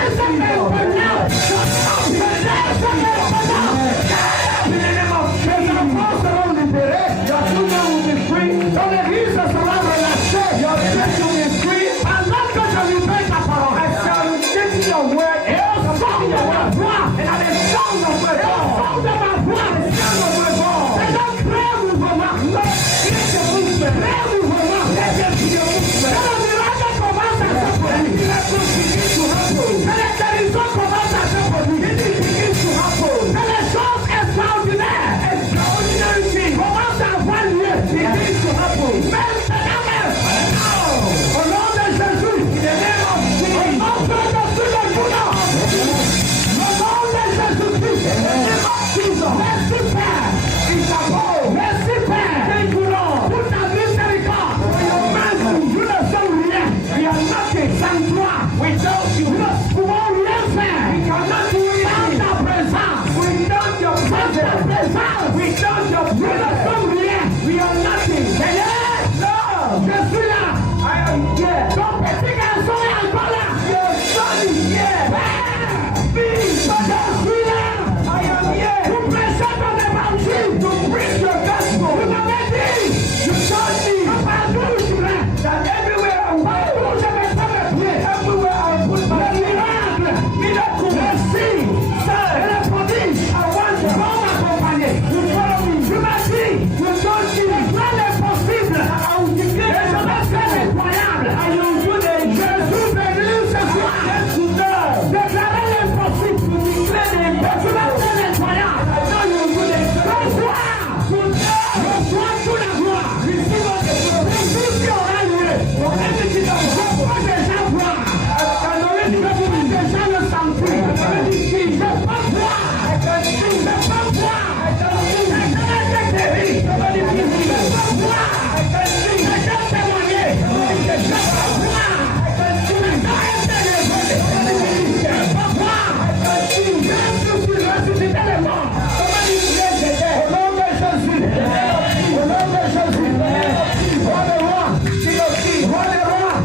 laisse maintenant, in the name of Jesus, les enfants seront libérés, your children will be free, ton église sera relâchée, your church will be free, alors que je libère ta parole, I shall take your word, et au son de ma voix, and at the sound of my voice, au son de ma voix, the sound of my voice, et donc crée mouvement, let the movement, crée mouvement, let there be a movement, que le miracle commence à se produire, miracles begin to happen, que les guérisons commencent à se produire, healing begin to happen, que les choses extraordinaires, extraordinary things commencent à avoir lieu, begin to happen, maintenant, au nom de Jésus, in the name of Jesus, au nom de Jésus de Judas, au nom de Jésus-Christ, in the name of Jesus, merci Père, merci Père, thank you Lord, pour ta miséricorde, for your mercy, nous ne sommes rien, we are nothing, sans toi, without you, nous ne pouvons rien faire, we cannot do it, sans ta présence, without your presence, without your presence, nous ne sommes rien, we are nothing, Seigneur, Lord, je suis là, I am here, ton petit garçon est encore là, your son is here, je suis là, I am here, pour prêcher ton évangile, to preach your gospel, vous m'avez dit, you told me, partout où je vais, that everywhere I go, partout où je vais faire mes pieds, everywhere I put my miracle, le signe, et le prodige, I want you, vont m'accompagner, you follow me, tu m'as dit, you told me, fais l'impossible, I will declare, et je vais faire l'incroyable, I will do the Jésus venu ce soir, déclarer l'impossible, to declare the impossible, tu vas faire l'incroyable, I know you will do the reçois toute la gloire, receive all the glory, tout ce qui aura lieu, pour everything that will happen, je peux déjà voir, je peux déjà le sentir, je peux voir, je peux voir, je peux guérir, je peux voir, je peux témoigner, je peux voir, je peux voir, je suis ressuscité les morts, au nom de Jésus, au nom de Jésus, roi des rois, roi des rois,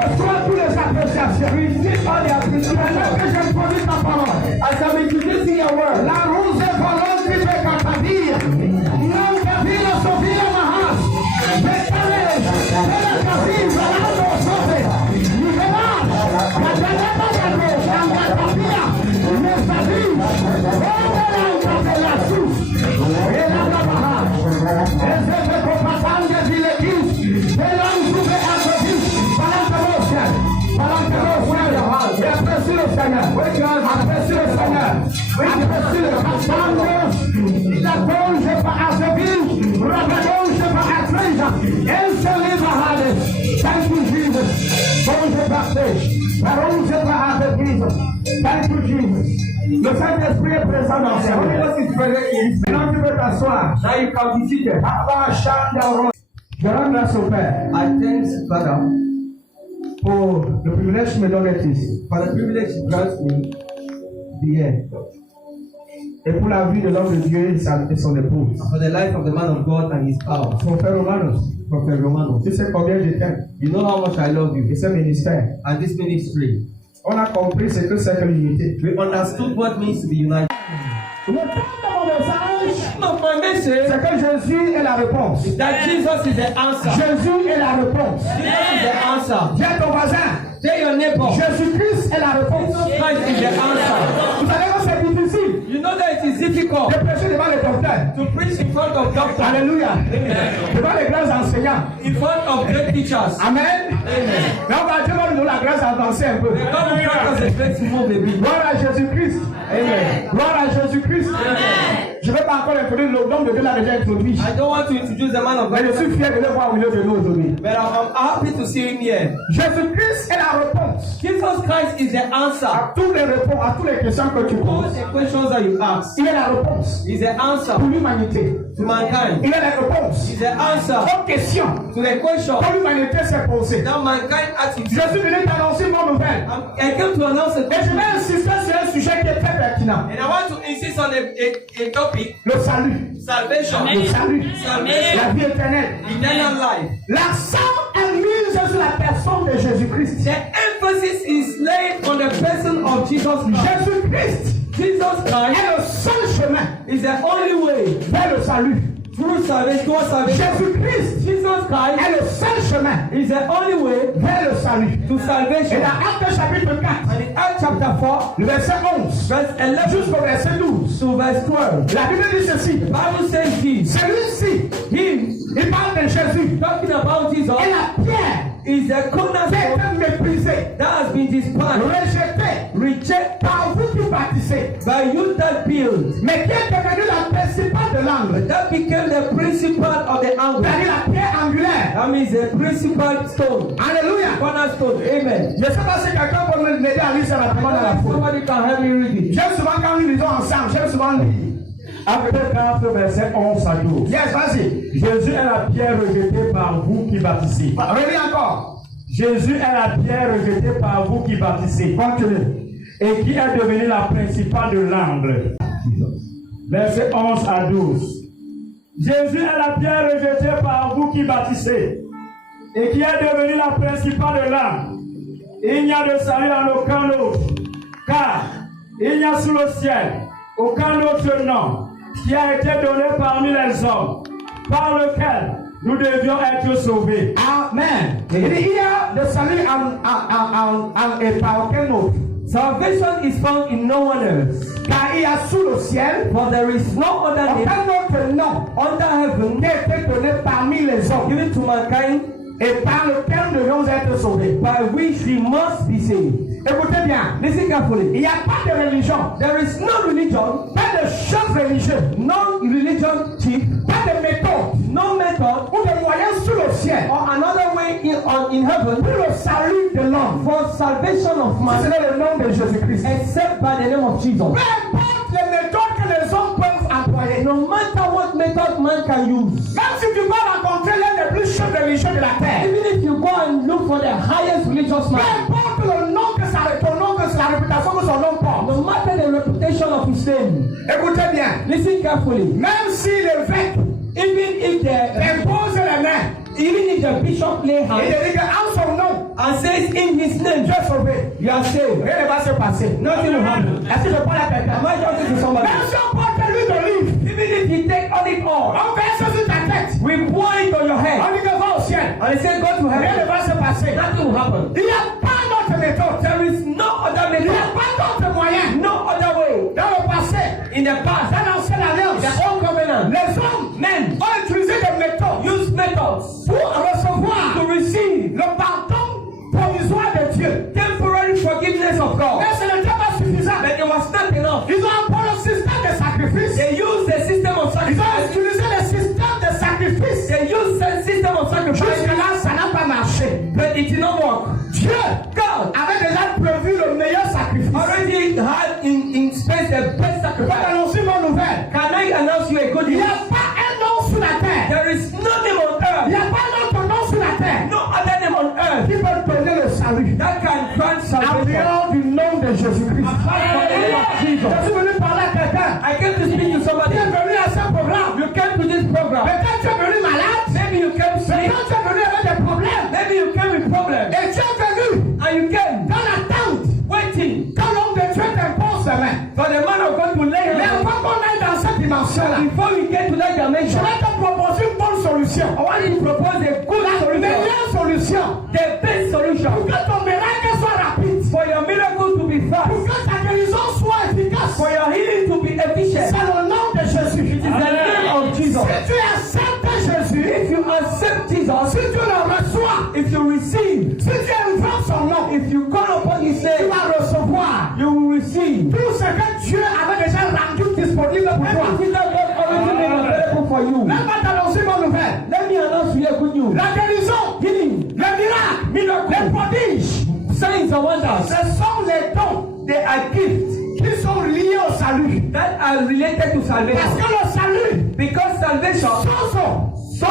reçois toutes les appréciations, receive all the appreciation, alors que je produis ta parole, as I will introduce your word, la rose volonté de Catavir, non Cavila Sofia Mahas, Betale, Bela Cavir, Valado Sofe, Liberal, Cataleta Gado, Sangatapia, Mesavi, Robela Capelasus, Ela Baha, Ezefe Copatanga Vilekis, Bela Usuve Asovis, Palanta Rosia, Jesus. Le Saint-Esprit est présent dans ce Holy monde. Ghost is present in this Maintenant, tu peux t'asseoir. Now you can be seated. Je rends grâce au Père I thank Father pour le privilège qu'il me donne d'être ici. for the privilege He grants me to be here. Et pour la vie de l'homme de Dieu et son épouse. For the life of the man of God and his power. Son frère Romanos. Prophet Romanos. Tu sais combien je t'aime. You know how much I love you. Et ce ministère. And this ministry. On a compris ce que c'est que l'unité. We understood what it means to be united. Le thème de mon message, Of my message c'est que Jésus est la réponse. is that Jesus is the answer. Jésus est la réponse. Jesus is the answer. Dis à ton voisin, Tell your neighbor. Jésus-Christ est la réponse. Jesus Christ is the answer. Vous savez que c'est difficile You know that it is difficult de prêcher devant les docteurs. to preach in front of doctors, Alléluia. Devant les grands enseignants. in front of great teachers. Amen. Mais on va Dieu va nous donner la grâce d'avancer un peu. God will grant us a great move, baby. Gloire à Jésus-Christ. Amen. Gloire à Jésus-Christ. Je ne vais pas encore introduire l'homme de Dieu l'a déjà introduit. I don't want to introduce the man of Mais God, je suis fier de le voir au milieu de nous aujourd'hui. but I'm happy to see him here. Jésus-Christ est la réponse Jesus Christ is the answer. à tous les réponses, à toutes les questions que tu All poses. the questions that you ask Il est la réponse is the answer pour l'humanité. to mankind. Il est la réponse Is the answer aux questions to the question que l'humanité s'est posée. that mankind asks Je itself. suis venu t'annoncer mon nouvelle. I came to announce a Et je question, vais insister sur un sujet qui est très pertinent. and I want to insist on a topic: Le salut. salvation, Le salut. salvation, La vie éternelle. eternal life. L'accent est mis sur la personne de Jésus-Christ. The emphasis is laid on the person of Jesus Christ. Jésus-Christ Jesus Christ est le seul chemin is the only way vers le salut. through salvation, towards salvation. Jésus-Christ Jesus Christ est le seul chemin is the only way vers le salut. to Et salvation. dans Actes chapitre 4, And in Acts chapter 4, le verset 11 verse 11 jusqu'au verset 12, to verse 12, la Bible dit ceci. the Bible says this. Celui-ci, Him, il parle de Jésus, talking about Jesus, et la pierre is a qui a cornerstone été méprisée, that has been despised, rejetée rejected par vous qui bâtissez, by you that build, mais qui est devenue la principale de l'angle, that became the principal of the angle. c'est-à-dire la pierre angulaire. That means the principal stone, Alléluia. cornerstone. Amen. Je ne sais pas si quelqu'un peut m'aider à lire ça rapidement dans la foule. Somebody can help me read it. J'aime souvent quand nous lisons ensemble, j'aime souvent lire. Acte 4, verset 11 à 12. Yes, vas-y. Jésus est la pierre rejetée par vous qui bâtissez. Relis encore. Jésus est la pierre rejetée par vous qui bâtissez. Continue. Et qui est devenue la principale de l'angle. Verset 11 à 12. Jésus est la pierre rejetée par vous qui bâtissez. Et qui est devenue la principale de l'angle. Il n'y a de salut en aucun autre. Car il n'y a sous le ciel aucun autre nom qui a été donné parmi les hommes par lequel nous devions être sauvés. Amen. Il dit, il y a le salut et par aucun autre. Salvation is found in no one else, Car il y a sous le ciel for there is no other name aucun autre nom under heaven qui a été donné parmi les hommes given to mankind et par lequel nous devons être sauvés. by which we must be saved. Écoutez bien. Listen carefully. Il n'y a pas de religion, There is no religion, pas de choses religieuses, no religion cheap, pas de méthode no method, ou de moyens sous le ciel or another way in heaven pour le salut de l'homme. for salvation of Si man ce n'est le nom de Jésus-Christ. except by the name of Jesus. Peu importe les méthodes que les hommes peuvent employer. No matter what method man can use, Même si tu vas rencontrer l'un des plus chefs religieux de la terre, even if you go and look for the highest religious peu man, importe le nom que ton nom, que la réputation que son nom porte. no matter the reputation of his name, Écoutez bien, listen carefully. même si l'évêque Even if impose les mains the bishop lay et hands il dit que en son nom, and says in his name, Dieu est sauvé, you are saved, rien ne va se passer. nothing will happen. Est-ce que je parle à quelqu'un? Am I talking to somebody? Même si on porte l'huile d'olive, Even if you take olive oil, on verse sur ta tête, we pour it on your head, on dit que va au ciel, and he said, go to rien ne heaven, va se passer. nothing will happen. Il n'y a pas d'autre méthode, There is no other il n'y a method, pas d'autre moyen. no other way. Dans le passé, In the past, dans l'ancienne alliance, the old covenant, les hommes men ont utilisé des méthodes use methods pour recevoir to receive le pardon provisoire de Dieu. temporary forgiveness of God. Mais ce n'était pas suffisant. But it was not enough. Ils ont employé le système de sacrifice. They used the system of Ils ont sacrifice. utilisé le système de sacrifice. They used the system of sacrifice. Jusque-là, ça n'a pas marché. But it did not work. Dieu God avait déjà prévu le meilleur sacrifice. already had in earth qui peut donner le salut. that can grant En salvation. dehors du nom de Jésus-Christ. Apart from the name of Jesus. Je suis venu parler à quelqu'un. I came to speak to somebody. Tu es venu à ce programme. You came to this program. Peut-être tu es venu malade. Maybe you came sick. Peut-être tu es venu avec des problèmes. Maybe you came with problems. Et tu es venu And you came dans l'attente waiting quand l'homme de Dieu t'impose ses mains. for the man of God to lay Mais hands. avant qu'on aille dans cette dimension-là, Before we get to that je dimension, vais te proposer une bonne solution. I want you to propose a good La solution. meilleure solution. The best solution Pour que ton miracle soit rapide. for your miracle to be Pour fast. que ta guérison soit efficace. For your healing to be efficient. C'est le nom de Jésus. It is the name of Jesus. Si tu acceptes Jésus, If you accept Jesus, si tu le reçois, if you receive, si tu invoques son nom, if you call upon His tu name, vas recevoir you will receive. tout ce que Dieu avait déjà rendu disponible pour toi. Everything that God already made available for you. Laisse-moi t'annoncer mon nouvelle. Let me announce to you a good news. La guérison, Healing, le miracle, les prodiges, signs and wonders, ce sont les dons they are gifts qui sont liés au salut. that are related to Parce salvation. que le salut, Because salvation, c'est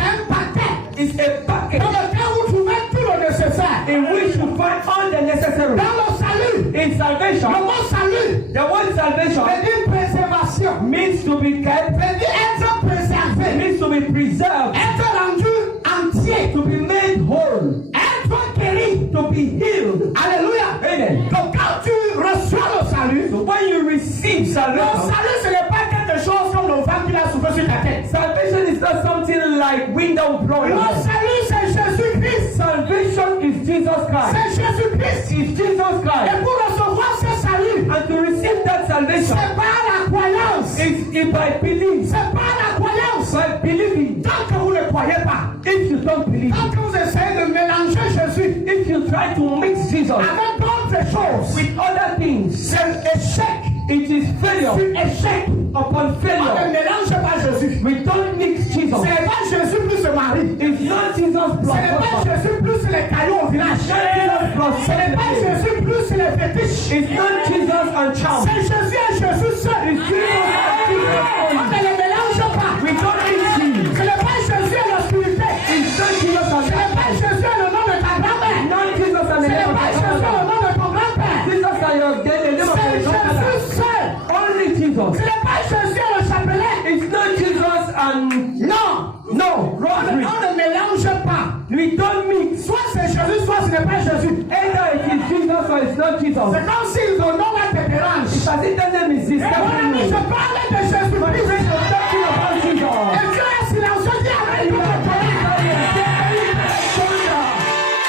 un paquet is a package dans lequel vous trouvez tout le nécessaire. in which you find all the necessary. Dans le salut, In salvation, le mot salut the word salvation veut dire préservation, means to be kept, veut dire être préservé, means to be preserved, être rendu entier, to be made whole, être guéri. to be healed. Alléluia. Amen. Donc quand tu reçois le salut, So when you receive le salvation, salut ce n'est pas quelque chose comme le vent qui a soufflé sur ta tête. salvation is not something like window blowing. Le salut c'est Jésus-Christ. Salvation is Jesus Christ. C'est Jésus-Christ. Is Jesus Et Christ. pour recevoir ce salut, And to receive that salvation c'est pas la croyance. is by belief. C'est pas la croyance. By believing. Tant que vous ne croyez pas, If you don't believe, tant que vous essayez de mélanger Jésus if you try to mix Jesus avec d'autres choses, with other things, c'est échec it is failure sur échec. upon On ne failure. mélange pas Jésus. We don't mix Ce Jesus. n'est pas Jésus plus le mari. It's not Jesus Ce plus n'est pas husband. Jésus plus les cailloux au village. Ce n'est pas Jésus plus les fétiches. It's not Jesus and charm. C'est Jésus et Jésus seul. It's Jesus and Jesus On only. ne les mélange pas. We don't mix him. Ce n'est pas Jésus et l'obscurité. It's not Jesus and Ce n'est pas Jésus et le nom de ta grand-mère. not Jesus and Ce the n'est name of pas my Jésus et le father. nom de ton grand-père. Jesus and your the name of C'est your grandfather. Jésus seul. Only Jesus. Ce n'est pas Jésus et le chapelet. It's not Jesus and Non. no On rosary. ne mélange pas. We don't mix. Soit c'est Jésus, soit ce n'est pas Jésus. Either it is Jesus or it's not Jesus. C'est comme si le nom là te dérange. As if the name is Et mon ami, je Jesus. parlais de Jésus-Christ. Talking about Et Jesus. Dieu est silencieux, dis avec tout ton colère.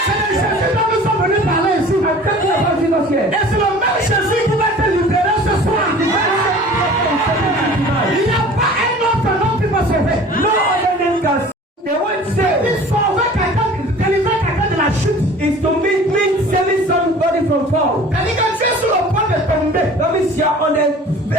C'est de Jésus dont nous sommes venus parler ici. I'm talking about Jesus here. Et c'est le même Jésus qui va te libérer ce soir. Il n'y a pas un autre nom qui peut sauver. No other name can save. The word save Il sauver quelqu'un, délivrer quelqu'un de la chute. is to mean saving somebody from fall. C'est-à-dire que tu es sur le point de tomber. That means you are on the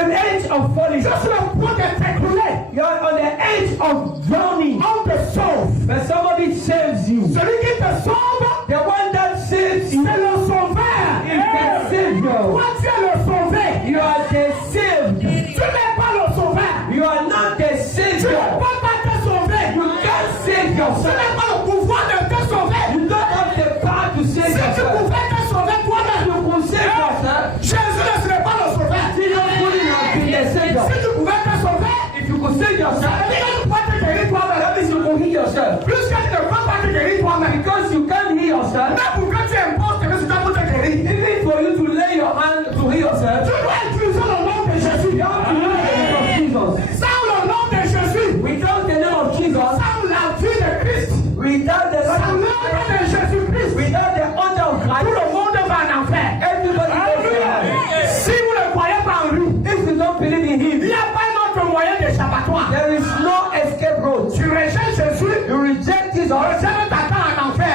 edge of falling. Tu es sur le point de t'écrouler. You are on the edge of drowning. On te sauve. But somebody saves you. Celui qui te sauve, The one that saves you c'est le sauveur. is the Savior. Toi, tu es le sauvé. You are the saved. Tu n'es pas le sauveur. You are not the Tu ne Savior. peux pas te sauver. You can't save Tu yourself. n'as pas le pouvoir de te sauver. You don't have the power to Si save tu yourself. pouvais te sauver toi-même, You could save yourself. Jésus ne serait pas le sauveur. Jesus couldn't have been the Savior. Si tu pouvais te sauver, If you could save ça yourself, veut dire que tu peux te guérir toi-même. that means you could heal yourself. Plus que tu ne peux pas te guérir toi-même. Because you can't heal yourself, Mais pour que tu imposes tes résultats pour te guérir, even for you to lay your hand to heal yourself, tu dois utiliser le nom de Jésus. you have to know the name of Jesus. Sans le nom de Jésus, Without the name of Jesus, sans la vie de Christ, without the sans name l'œuvre de Jésus-Christ, without the honor of tout Christ, le monde va en enfer. everybody goes to hell. Si vous ne croyez pas en lui, If you don't believe in il Him, n'y a pas un autre moyen d'échappatoire. there is no escape road. Tu rejettes Jésus, You reject Jesus, jamais t'attends en enfer.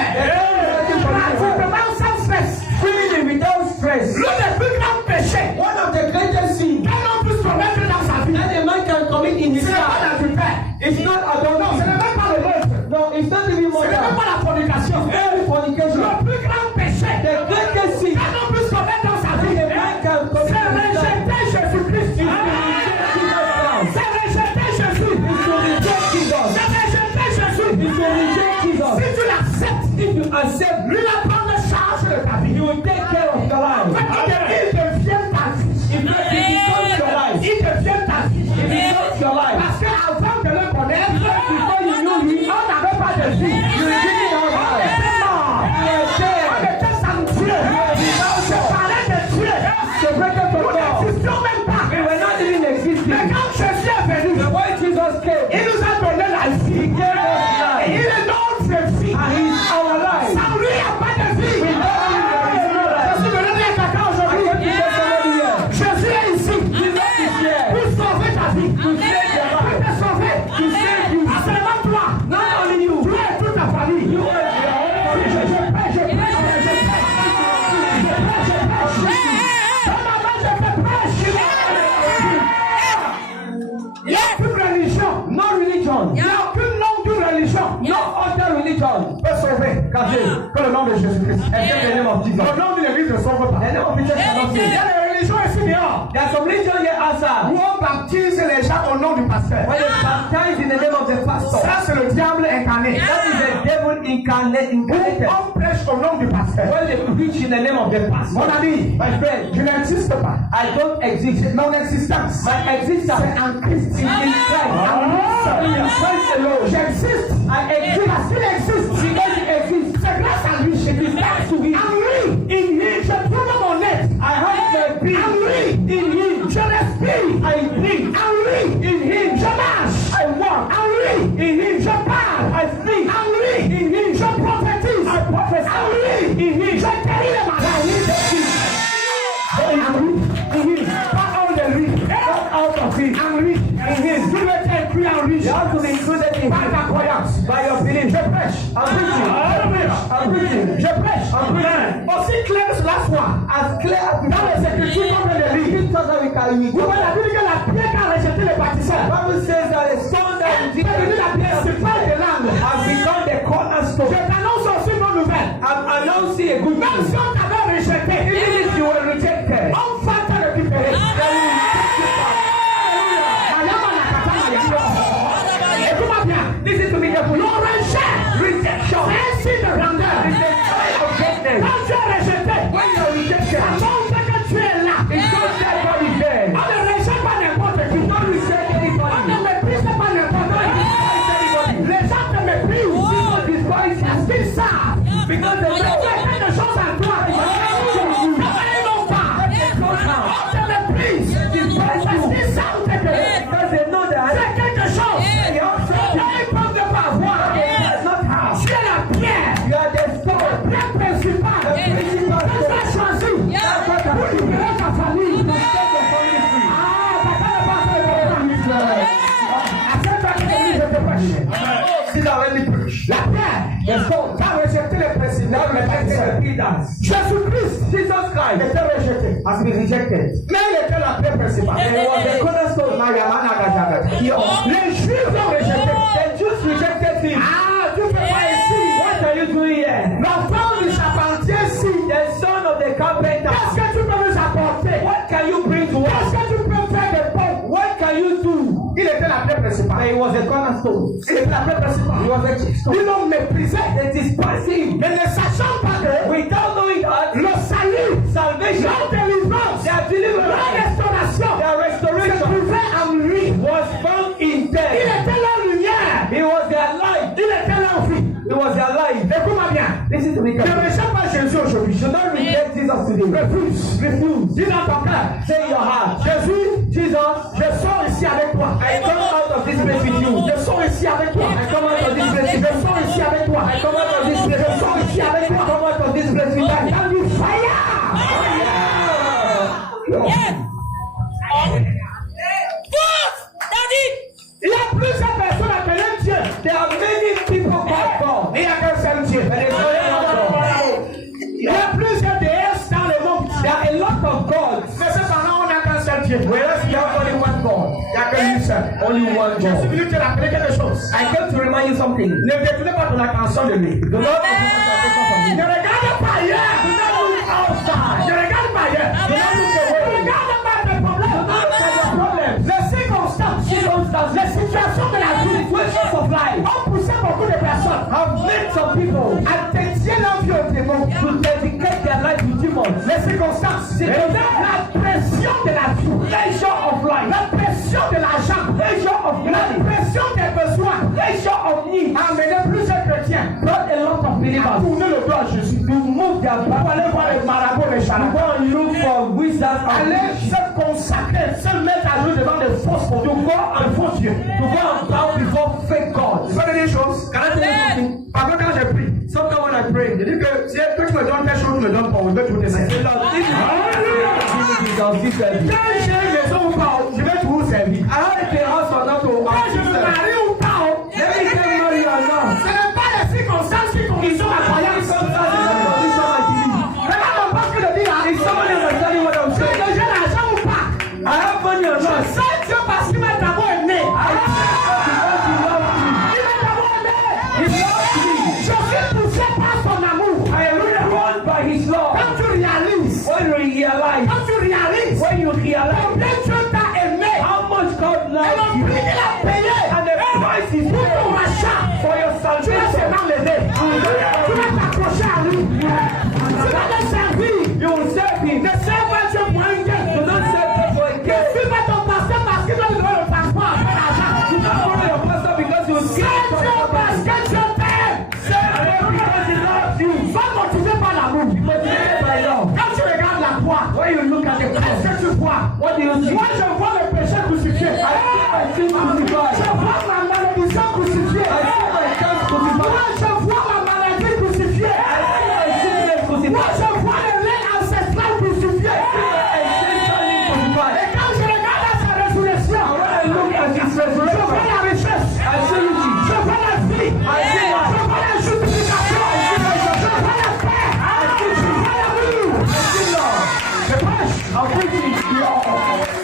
Gratuitement, sans stress. freely without stress. L'un des plus grands péchés One of the greatest sins qu'un homme puisse commettre dans sa vie, that a man can commit in ce his n'est pas life l'adultère. is not Non, ce adultery. n'est même pas le meurtre. No, it's not even Ce more n'est même than pas la fornication. fornication. Le plus grand péché The greatest sin qu'un homme puisse commettre dans sa vie, that a man can c'est commit in his life rejeter Jésus-Christ. is to reject Jesus Christ. C'est rejeter Jésus. Is to reject Jesus. C'est rejeter Jésus. Is to reject Jesus. Si tu l'acceptes, If you accept lui que le nom de Jésus-Christ. Except the name of Jesus. Le nom de l'Église ne sauve pas. The name of Jesus cannot Il y save. a des religions ici dehors There are some religions here outside. où on baptise les gens au nom du pasteur. When they baptize in the name of the pastor, Ça, c'est le diable incarné. that is the devil incarnated. On prêche au nom du pasteur. When they preach in the name of the pastor, Mon ami, my friend, je n'existe pas. I don't exist. Mon existence, My existence c'est en Christ. is in Christ. Christ alone. J'existe. I exist. Parce qu'il existe. Because he exists. C'est grâce à lui. It is thanks to him. En lui, In him, je trouve mon être. I have my being. En lui, In him, je respire. I breathe. En lui, In him, je marche. I walk. En lui, In him, je parle. I speak. En lui, In him, je prophétise. I prophesy. En lui, In him, je guéris les malades. En lui, in him, pas hors de lui. not out of him. En lui, In him, tu veux être inclus en lui. you have to be included in Par ta him. croyance. By your belief. Je prêche. I'm preaching. I'm preaching. Je prêche. I'm preaching. Aussi clair que la foi. As clear as Dans les Écritures comme de lui. scriptures that we can read. Vous voyez la Bible que la pierre qui a rejeté les bâtisseurs. Bible says that the stone that C'est devenu la pierre principale de l'angle. has become the cornerstone. Je t'annonce aussi une bonne nouvelle. I'm announcing a good Même news. si on t'avait rejeté, Even if you were rejected, on va te récupérer. Écoute-moi bien. listen to me carefully. Le rejet, Rejection. c'est un signe de grandeur. It's a sign of greatness. Quand tu es rejeté, When you are rejected, ça montre que tu es là. it's not that God is there. On ne rejette pas n'importe qui. Don't reject On anybody. ne méprise pas n'importe qui. Les gens te méprisent. People despise you Parce qu'ils savent. because they Tu know fais quelque chose en toi. Ils n'ont pas. On te méprise. Parce qu'ils savent que because they know that c'est quelque chose. you have something Ils peuvent ne pas voir. they does not have. Tu es la pierre. You are the stone. Pierre principale. Que tu as choisi pour libérer ta famille. Ah, papa ne pense pas le Accepte-toi que je te prêche. See that when we preach. La pierre. The stone. Tu as rejeté les présidents. Now rejected the leaders. Jésus-Christ Jesus Christ était rejeté. has been rejected. Mais il était la pierre principale. And he was the cornerstone. Les Juifs l'ont rejeté. The Jews rejected him. Ah, tu fais pas ici. What are you doing here? L'enfant du charpentier ici. The son of the carpenter. Qu'est-ce que tu peux nous apporter? What can you bring to Qu'est-ce us? que tu peux faire de bon? What can you do? Il était la pierre But principale. he was a cornerstone. Il était la pierre principale. He was a chief stone. Ils l'ont méprisé. They despised him. Mais ne sachant pas que Without knowing that, le salut, salvation, leur délivrance, their leur deliverance, restauration their se restoration trouvait en lui. was found in Il them. était leur lumière. He was their light. Il était leur vie. He was their light. Écoute-moi bien. Listen to me Ne carefully. rejette pas Jésus aujourd'hui. Do not reject Jesus today. Refuse. Refuse. Dis dans ton cœur. Say in your heart, Jésus, Jesus, je sors ici avec toi. I come out of this place with you. Je sors ici avec toi. I come out of this place. Je sors ici avec toi. I come out of this place. Je sors ici avec I toi. come out of this place with you. Dans du fire. Il y a plusieurs personnes appelées Dieu. There are many people called God. Mais il n'y a qu'un seul Dieu. But there's only one God. Il y a plusieurs déesses dans le monde. There are a lot of gods. Mais cependant, on n'a qu'un seul Dieu. Whereas we have only one God. Il n'y a que lui seul. Only one Je suis God. venu te rappeler quelque chose. I came to remind you something. Ne détournez pas de la canson de lui. The Lord of Ne regarde pas ailleurs. Do not look outside. Ne regarde pas ailleurs. Do not look Ne away. regarde pas tes problèmes. Do not look at your problems. Les circonstances, les situations de la vie, Situations of life ont poussé beaucoup de personnes have made some people à dédier leur vie aux démons. to dedicate their life to demons. Les circonstances, la pression de la vie, Pressure of life. la pression de l'argent, Pressure of la money. pression des besoins Pressure of need. a amené plusieurs chrétiens Brought a lot of à believers tourner le dos à Jésus. to move their Pour back. aller voir les marabouts, les To charlatans. go and look for wizards and Aller se consacrer, se mettre à jouer devant des fausses pour to go and faux dieux. to go and bow before fake gods. Tu veux dire des choses? Can I tell you something? Parfois quand j'ai pris, Sometimes when I pray, je dis que si que tu me donnes quelque chose, tu me donnes pas, je vais tout I say, essayer. Lord, this is I'll give them. Quand j'ai une maison ou pas, je vais tout vous servir. I have a house or not to Quand je me marie ou pas, let me get married or not. ce n'est pas les circonstances qui conditionnent ma croyance. Regarde mon poste que je dis là. Is someone understanding what I'm Est-ce saying? que j'ai l'argent ou pas? I have money or Je not. sais Dieu parce qu'il m'a d'abord aimé. Because he loves me. Il m'a d'abord aimé. He loves me. Je suis poussé par son amour. love. Quand tu réalises, When you realize, quand tu réalises, when you realize combien Dieu t'a aimé, how much God et loves le you, prix qu'il a payé, and the price is pour ton paid rachat, for your tu vas salvation, seulement l'aider. Tu vas t'accrocher à lui. Tu vas le servir. you will serve him. Ne serve pas Dieu pour un gain. Do not serve him for a Ne gift. suis pas ton pasteur parce qu'il doit lui donner le passeport après l'argent. Do not follow your pastor because you will C'est Dieu parce que Dieu t'aime. serve him because he loves you. Sois motivé par l'amour. Motivated by love. Quand tu regardes la croix, When you look at the qu'est-ce cross, que tu vois? what do you see? Moi, je vois le péché crucifié. I see my sin crucified. Je vois ma malédiction crucifiée. I see my curse Moi, crucified. je vois ma maladie crucifiée. I see my sickness Moi, crucified. je vois le lait ancestral crucifié. Ancestral Et crucified. quand je regarde à sa résurrection, When I look at his je vois resurrection, la richesse. I see riches. Je vois la vie. I see life. Je vois la justification. Je vois la paix. Je vois l'amour. I see love. Je prêche. I'm preaching.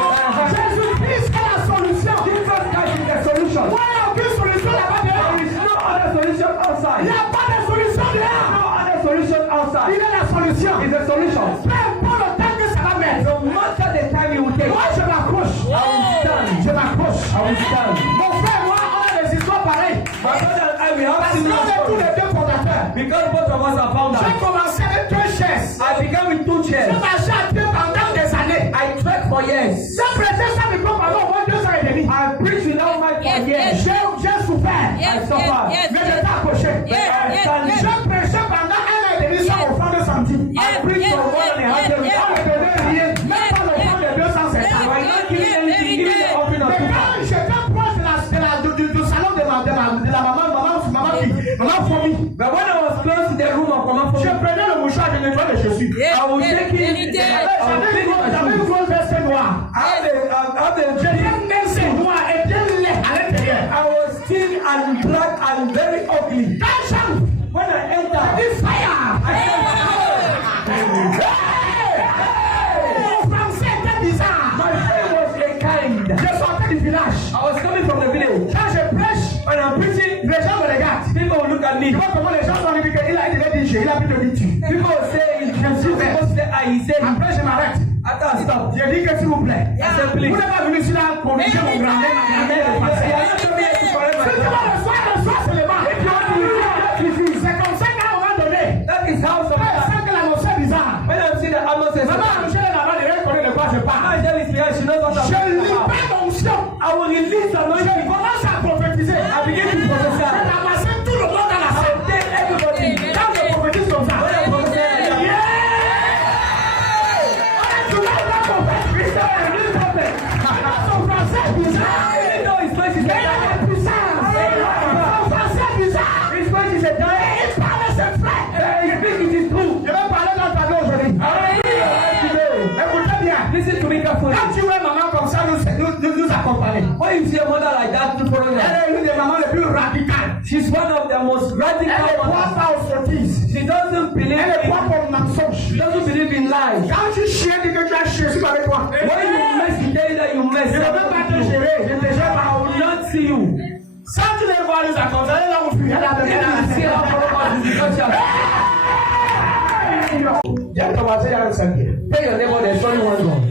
Jésus-Christ est la solution. Jesus Christ is the solution. Moi, il n'y a aucune solution là-bas dehors. There is no other solution Il outside. n'y a pas de solution dehors. No other solution Il outside. est la solution. Is the solution. Peu importe le temps que ça va mettre. No matter the time you will take, Moi, je m'accroche. I will stand. Je m'accroche. I will stand. Mon frère, moi, on a des histoires pareilles. My brother and I, we have Parce qu'on similar est tous stories. les deux fondateurs. Because both of us are J'ai founders. commencé avec 2 chaises. I began with 2 J'ai chairs. marché à pied pendant des années. I trekked for years. J'ai prêché ça micro pendant au moins 2 ans et demi. I preached without mic for Yes, years. yes. J'ai souffert. Yes, I suffered. yes, Mais j'étais accroché. yes, yes, yes. J'ai prêché pendant 1 an et demi sans offrande de samedi. Yes, I preached yes, for 1 and a half yes, years. yes. On ne donnait rien. Même pas l'offrande de 250. I was not giving anything, even the offering of Mais 2 quand j'étais proche du salon de la maman Fomi, But when I was close to the room of Mama je Fomi, prenais le mouchoir de nettoyer les chaussures. I would take it. Vérité. I would take it my J'avais une shoes. grosse veste noire. I had a J'ai une veste noire et bien laid à l'intérieur. I was thin and black and very ugly. Quand j'entre, When I entered, il fire. I said, Mon français était bizarre. my friend was a kind. Je sortais du village. I was coming from the village. Quand je prêche, When I'm preaching, les gens me regardent. people will look at me. Tu vois comment les gens sont dit qu'il a été DJ, il a plus de vitu. People will say, Jesus, supposed to say, he said, Après, je m'arrête. after I stop. J'ai dit que s'il vous plaît, I said, vous please. n'êtes pas venu ici là corriger mon grand-mère, ma grand-mère, le passé. You are not coming here to correct Si tu myself. vas le soir seulement. C'est comme ça qu'à un moment donné, That is how quand je sometimes, sens que l'atmosphère est bizarre, when I'm seeing the atmosphere, maman Michel est là-bas, elle connaît de quoi je parle. I tell this girl, she knows what I'm Je talking libère about. mon onction. I will release Je anointing. commence à prophétiser. I begin to Je prophesy. ramasser tout le monde dans la I salle. will take everybody. Quand je prophétise comme ça, When I prophesy, yeah! Tu vas pas prophétiser, lui, ça fait. Son français est bizarre. even though his voice is Mais like il that, est puissant. Son français est bizarre. his voice is a Et giant. il parle de ses frères. He speaks it is true. Je vais parler dans ta vie aujourd'hui. Écoutez bien. Listen to me carefully. Quand tu vois maman comme ça nous accompagner, When you see a mother like that, to follow her, elle est une des mamans les plus radicales. she's one of the most Elle ne radical croit mothers. pas aux sottises. She doesn't believe Elle ne croit in, pas aux mensonges. she doesn't believe in lies. Quand tu chiens, dis que tu as chié, c'est pas avec toi. When you mess, she tell you that you mess. Je ne veux pas te gérer, je te gère I pas. will not see you. Sans tu les vois, nous accompagner, elle est là où tu es. Elle a If you see how follow us, because you are. J'ai commencé il y a un samedi. Tell your neighbor there's only one God.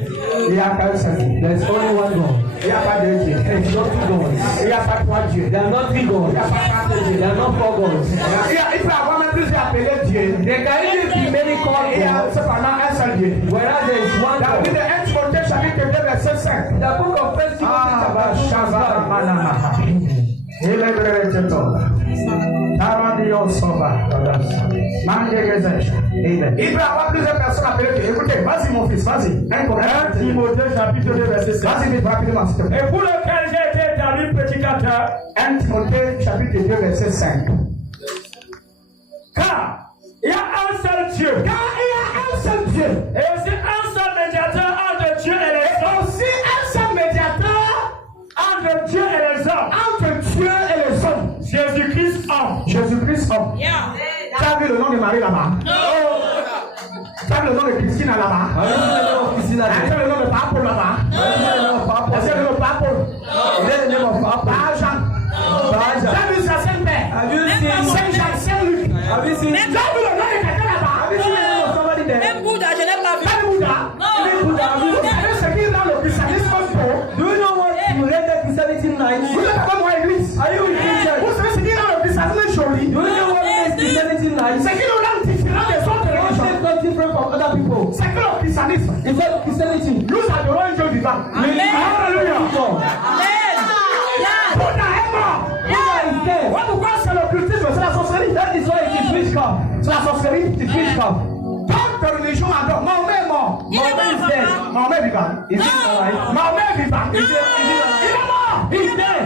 Il n'y a qu'un samedi. There's only one God. Il n'y a pas deux dieux. There's not two gods. Il n'y a pas trois dieux. There are not three Il gods. n'y a pas quatre dieux. There are not four gods. Il peut avoir même plusieurs appelés dieux. There can even be many called Il y a gods, cependant un seul Dieu. whereas there is one Dans le livre God. de 1 Timothée chapitre 2 verset 5. The book of First Timothy Ah, bah, chapter 2 Shabbat, verse 5. Manama. Il est vrai que toi. Taradio Soba. Mandegezesha. Amen. Il peut avoir plusieurs personnes appelées. Écoutez, vas-y mon fils, vas-y. 1 Timothée chapitre 2 verset 5. Vas-y vite, rapidement, s'il te plaît. Et pour lequel j'ai été établi prédicateur, 1 Timothée chapitre 2 verset 5. car il y a un seul Dieu, Car il y a un seul Dieu. et aussi un seul médiateur entre Dieu et les hommes, Aussi un seul médiateur entre Dieu et les hommes, entre Dieu et les hommes. Jésus-Christ homme. Jésus-Christ homme. Yeah. Tu as vu le nom de Marie là-bas? Tu as vu le nom de Christine là-bas? I don't know the name of Christina. Tu as vu le nom de Paul là-bas? I don't know the name of Papa. Est-ce que le nom de Paul? Is that the name of Papa? Jean. Tu as vu sa Saint-Père? Have you seen Saint-Jacques, Saint-Luc. Have you seen? Tu as vu le nom de quelqu'un là-bas? Have you seen the name of somebody there? Même Bouddha, je n'ai pas vu. Pas de Bouddha. Even Buddha, have you Vous seen? savez ce qui est dans le christianisme faux? Do you know what you read the Christianity night? Vous êtes avec moi à l'église. Are you in church? Vous savez ce qui est dans le christianisme joli? Do you know what makes Christianity nice? C'est qui nous rend différents des autres What religions. makes us different from other people? C'est que le christianisme. It's not Christianity. Nous adorons un Dieu vivant. Alléluia. Amen. Yeah. Bouddha est mort. Buddha is dead. Ouais, pourquoi c'est le cultisme? C'est la sorcellerie. That is why it is witchcraft. C'est la sorcellerie. It's witchcraft. Toute religion adore. Mahomet est mort. Il est Mahomet is mort, dead. papa. Mahomet est vivant. Is it alive? Mahomet est vivant. Il est mort. He's dead.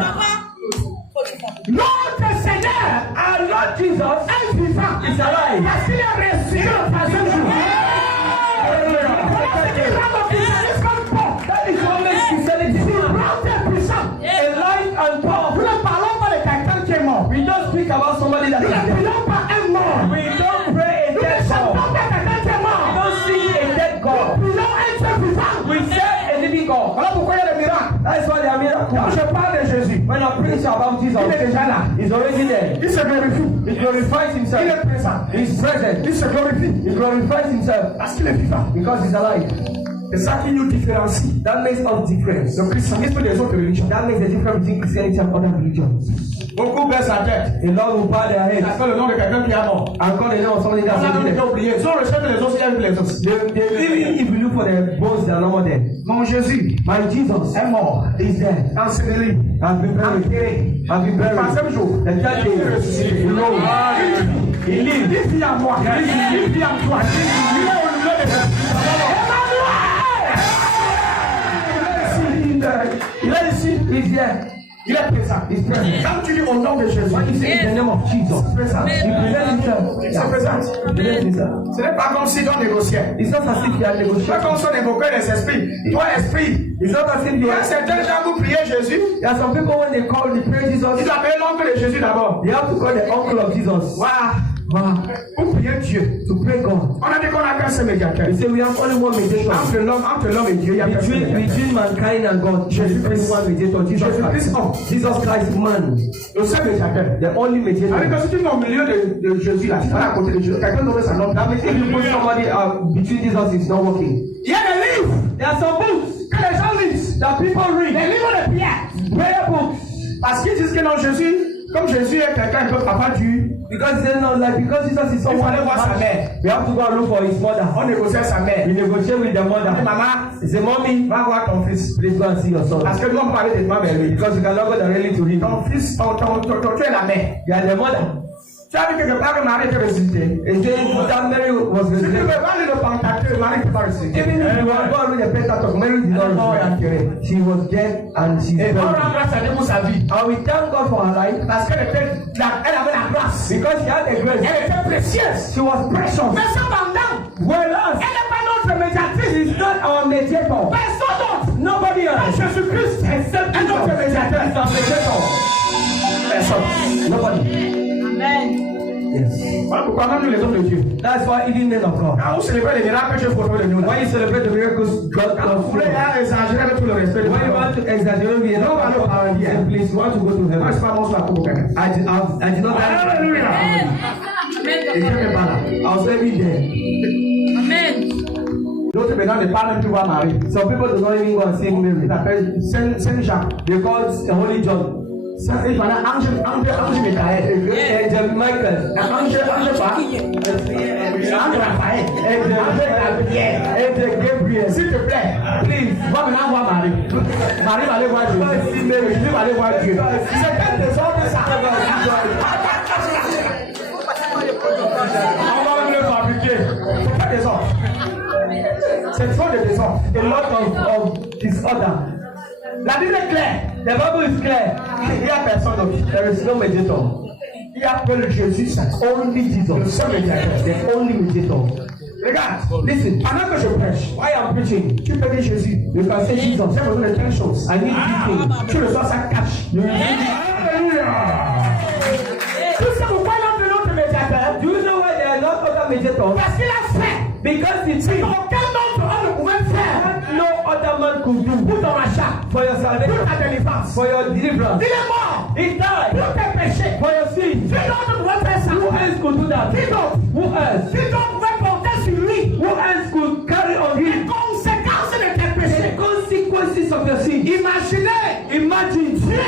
Notre Seigneur, Our Lord Jesus est vivant. is alive. Parce qu'il est ressuscité le troisième jour. Voilà ce qui rend le christianisme bon. That is what makes Christianity Grand et puissant. alive and Nous powerful. ne parlons pas de quelqu'un qui est mort. We don't speak about somebody that Nous is ne dead. prions pas un mort. We don't pray a Nous ne dead chantons God. pas quelqu'un qui est We mort. don't sing a dead God. Nous prions un Dieu vivant. We serve a living God. Voilà pourquoi il y a des miracles. That is why they are Quand miracles. je parle de Jésus, When I preach about il est Jesus, déjà là. He's already there. Il se glorifie. He glorifies Il Himself. est présent. He's present. Il se glorifie. He glorifies Himself Parce qu'il est vivant. because He's alive. C'est ça qui nous différencie. That makes us different. Le christianisme des autres religions. That makes the difference between Christianity and other religions. Beaucoup baissent la tête. A lot will bow their heads Ça fait le nom de quelqu'un qui est mort. and call the name of somebody On that's a already même dead. oublié. Si on recherche les autres, il y a les autres. Even if you look for the bones, they are no more dead. Mon Jésus My Jesus est mort. is dead. Enseveli. I've been buried. I've been Le buried. troisième jour. The third day, you know, he lived. Il vit en moi. Il vit en toi. Il est au milieu de Emmanuel. Il est ici. He's here. Il est présent. He's present. Quand tu dis au nom de Jésus, When you say in the name of Jesus, présent. he presents himself. Il se présente. He presents himself. Ce n'est pas comme si on négociait. It's not as if he had C'est negotiated. comme si on évoquait les esprits. Toi, esprit. It's not as if he Il y a had. certains gens vous priez Jésus. There are some people when they call the prayer Ils Jesus, appellent l'oncle de Jésus d'abord. they have to call the uncle of Jesus. Voilà. Wow. Pour prier Dieu. To pray God. On a dit qu'on a qu'un seul médiateur. They say we have only one mediator. Entre l'homme et Dieu, il y a qu'un seul médiateur. Between mankind and God, there is only one mediator, Jesus Jésus Christ, Christ. homme. Jesus Christ, man, Le seul médiateur. the only Avec mediator. que si tu mets au milieu de Jésus, là, tu vas à côté de Jésus, quelqu'un d'autre ça donne. That means if you put somebody between Jesus, it's not working. Il y a des livres There are some books que les gens lisent. that people Des read, livres de prière. prayer books, Parce qu'ils disent que non, Jésus, comme Jésus est quelqu'un un peu papa du, because they know, like, because Jesus is il someone. fallait voir sa mère. We have to go and look for his mother. On négociait sa mère. We negotiate with the On dit, mother. maman, He say, mommy, va voir ton fils. please go and see your son. Parce que nous, on parlait de toi, mais lui. Because you cannot go directly to him. Ton fils, tu es la mère. You are the mother. Tu as vu quelque part que Marie était ressuscitée. He said that Mary was Si tu resurrected. veux pas lire le Pentateuque, Marie n'est pas ressuscitée. Even if you want to go and read the Pentateuch, Mary did not resurrect. She was dead and she's Et on rend buried. grâce à Dieu pour sa vie. And we thank God for her life Parce qu'elle elle avait la grâce. because she had a grace. Elle était précieuse. She was precious. Mais cependant, Whereas elle n'est pas notre médiatrice. she's not our mediator. Personne d'autre. Nobody Pas else. Jésus-Christ. Except Un autre Jesus. médiateur. He's our mediator. Personne. Nobody. Amen. Yes. Voilà pourquoi même nous les hommes de Dieu. That's why even men of God. Quand vous célébrez les miracles, je photo de nous. When you celebrate the miracles, God Quand vous does. voulez exagérer avec tout le respect de When you Dieu. want to exaggerate, we are not going to power here. Please, you want to go to Moi, je heaven. suis pas bon sur la coupe au Canada. I did not. Alléluia. Et Dieu n'est pas là. I was every day. Amen. D'autres maintenant ne parlent même plus voir Marie. Some people do not even go and sing Mary. Ils appellent Saint Jacques. They call it the Holy John. Il fallait ange Michael. Angel Michael. Ange pas. Ange Raphaël. Ange Gabriel. Angel Gabriel. S'il te plaît, please, va maintenant voir Marie. Marie va aller voir Dieu. Jésus va aller voir Dieu. C'est quel désordre ça? On va même le fabriquer. C'est pas désordre. C'est trop de désordre. A lot of disorder. La Bible est claire. The Bible is clear. Il n'y a personne d'autre. There is no mediator. Il y a que le Jésus Saint. Only Le Jesus. seul médiateur. The only mediator. Regarde, Listen. pendant que je prêche, Why I'm preaching? tu peux dire Jésus. You can say Jesus. J'ai besoin de telle chose. I need this thing. Tu reçois ça cash. Alléluia. Tu sais pourquoi il a de l'autre médiateur? Do you know why there are not other mediators? Parce qu'il a fait. Because the Ce thing qu'aucun autre homme ne pouvait faire. that no other man could do Pour ton rachat. for your Pour salvation, ta délivrance. for your deliverance. Il est mort. He died Pour tes péchés. for your sins. Qui d'autre pouvait faire ça? Who else could do do that? Qui d'autre? Who else? Qui d'autre pouvait porter sur lui Who else could carry on les him conséquences de tes the péchés? consequences of your sin? Imaginez Imagine Dieu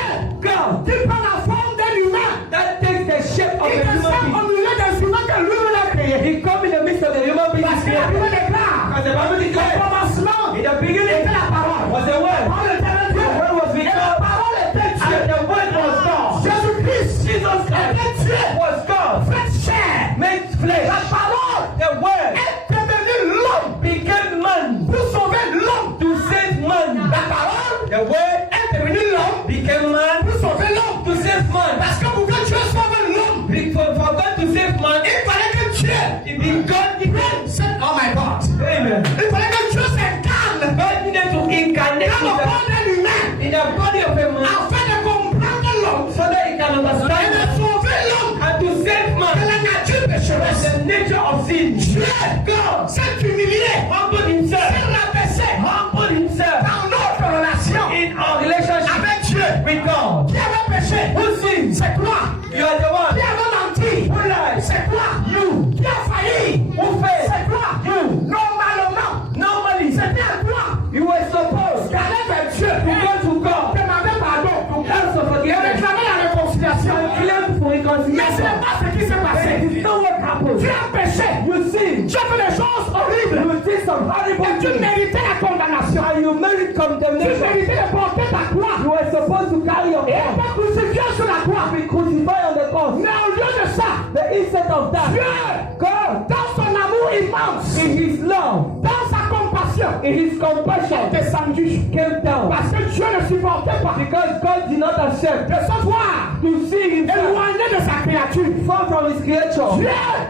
God qui prend la forme d'un humain. that takes the shape of Il a descend human au milieu des humains que lui-même a créés. being. He come in the midst of the human being. Parce que la Bible déclare Because the Bible au declares commencement in the beginning était la parole. was the word. Parole était avec Dieu. The word was with Et la God. parole était Dieu. And the word was God. Jésus-Christ Jesus était Christ Dieu. was God. Fait chair. Made flesh. La parole The word est devenue l'homme became man pour sauver l'homme. to save man. La parole The word est devenue l'homme became man pour sauver l'homme. to save man. Parce que pour que Dieu sauve l'homme, For God to save man, il fallait que Dieu God said, oh my God. Amen. Il fallait que Dieu s'incarne God needed to incarnate dans le corps d'un humain in the body of a man afin de comprendre l'homme so that he can et understand de sauver l'homme and to save de man la nature pécheresse. the nature of sin. Dieu, God, s'est humilié, Humble himself. s'est rabaissé Humble himself dans notre relation in our relationship avec Dieu. with God. Qui avait péché? Who sinned? C'est toi. You are the Qui one. avait menti? Who lied? C'est toi. You. Qui a failli? Who failed? C'est toi. You. Normalement, Normally, c'était à toi you were supposed d'aller vers Dieu to go to God demander pardon to ask for et forgiveness réclamer la réconciliation. and claim for Mais ce reconciliation. n'est pas ce qui s'est passé. It is not what happened. Tu as péché. You sin. Tu as fait des choses horribles. You did some horrible Et tu things. méritais la condamnation. And you merit Tu condemnation. méritais de porter ta croix. You were supposed to carry your Et cross. être crucifié sur la croix. Be crucified on the cross. Mais au lieu de ça, The instead of that, Dieu, God, dans son amour immense, in His love, dans sa compassion, in His compassion, est descendu. came down. Parce que Dieu ne supportait pas Because God did not accept de se voir to see Himself éloigné de sa créature. far from His creature. Dieu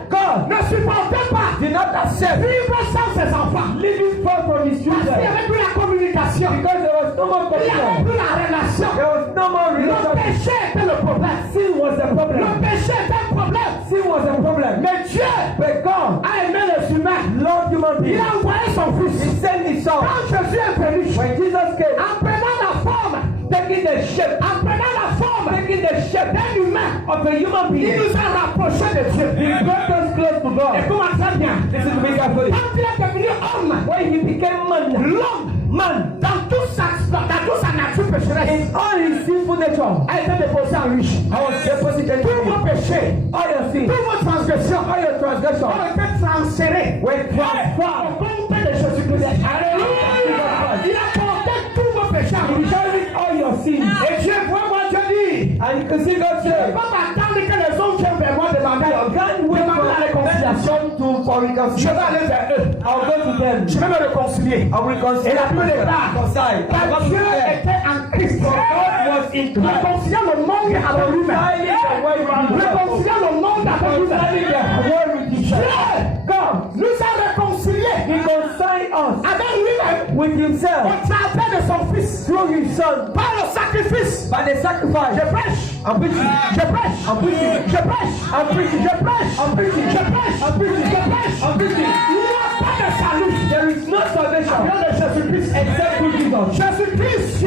God ne supportait pas did not accept vivre sans ses enfants. living far from His Parce qu'il n'y children. avait plus la communication. Because there was no more Il n'y avait communion. plus la relation. There was no more Le relationship. péché était le problème. Sin was the Le problem. péché était un problème. Sin was the problem. Mais Dieu But God a aimé les humains. loved human Il beings. a envoyé son He fils. sent His son. Quand Jésus est venu, When Jesus came, en prenant la forme, taking the shape, en prenant la forme taking the shape d'un humain, of a human il being, nous a rapprochés de Dieu. He brought us close to God. Écoute-moi très bien. This is very carefully. Quand il est devenu homme, When He became man, l'homme, dans toute sa nature pécheresse, in all His sinful nature, a été déposé en lui. I was deposited Tous in vos Him. péchés, All your sins, toutes vos transgressions, all your transgressions, ont été transférés were au transferred. compte de Jésus-Christ. Alléluia. Il a porté tous vos péchés en lui. Carrying all your sins. Et Dieu, moi Dieu dit, And you can see God je ne say, peux pas m'attendre que les hommes viennent vers moi demander God will demander la réconciliation. for Je vais reconciliation. aller vers eux. I'll go to them. Je vais me réconcilier. I will reconcile. Et la Bible déclare, Reconcile. I car got to Dieu them. était en Christ. God was in Christ. Réconciliant le monde avec lui-même. Reconciling the world with himself. Réconciliant le monde avec lui-même. Reconciling the world with himself. Dieu, God nous a réconciliés reconciled us avec lui-même with himself au travers de son Fils. through his son Par le sacrifice. by the sacrifice. Je prêche. I'm preaching. Je prêche. I'm preaching. Je prêche. I'm preaching. Je prêche. I'm preaching. Je prêche. I'm preaching. Je prêche. I'm preaching. Il n'y a pas de salut. There is no salvation Rien de Jésus-Christ. except through Jesus. Jésus-Christ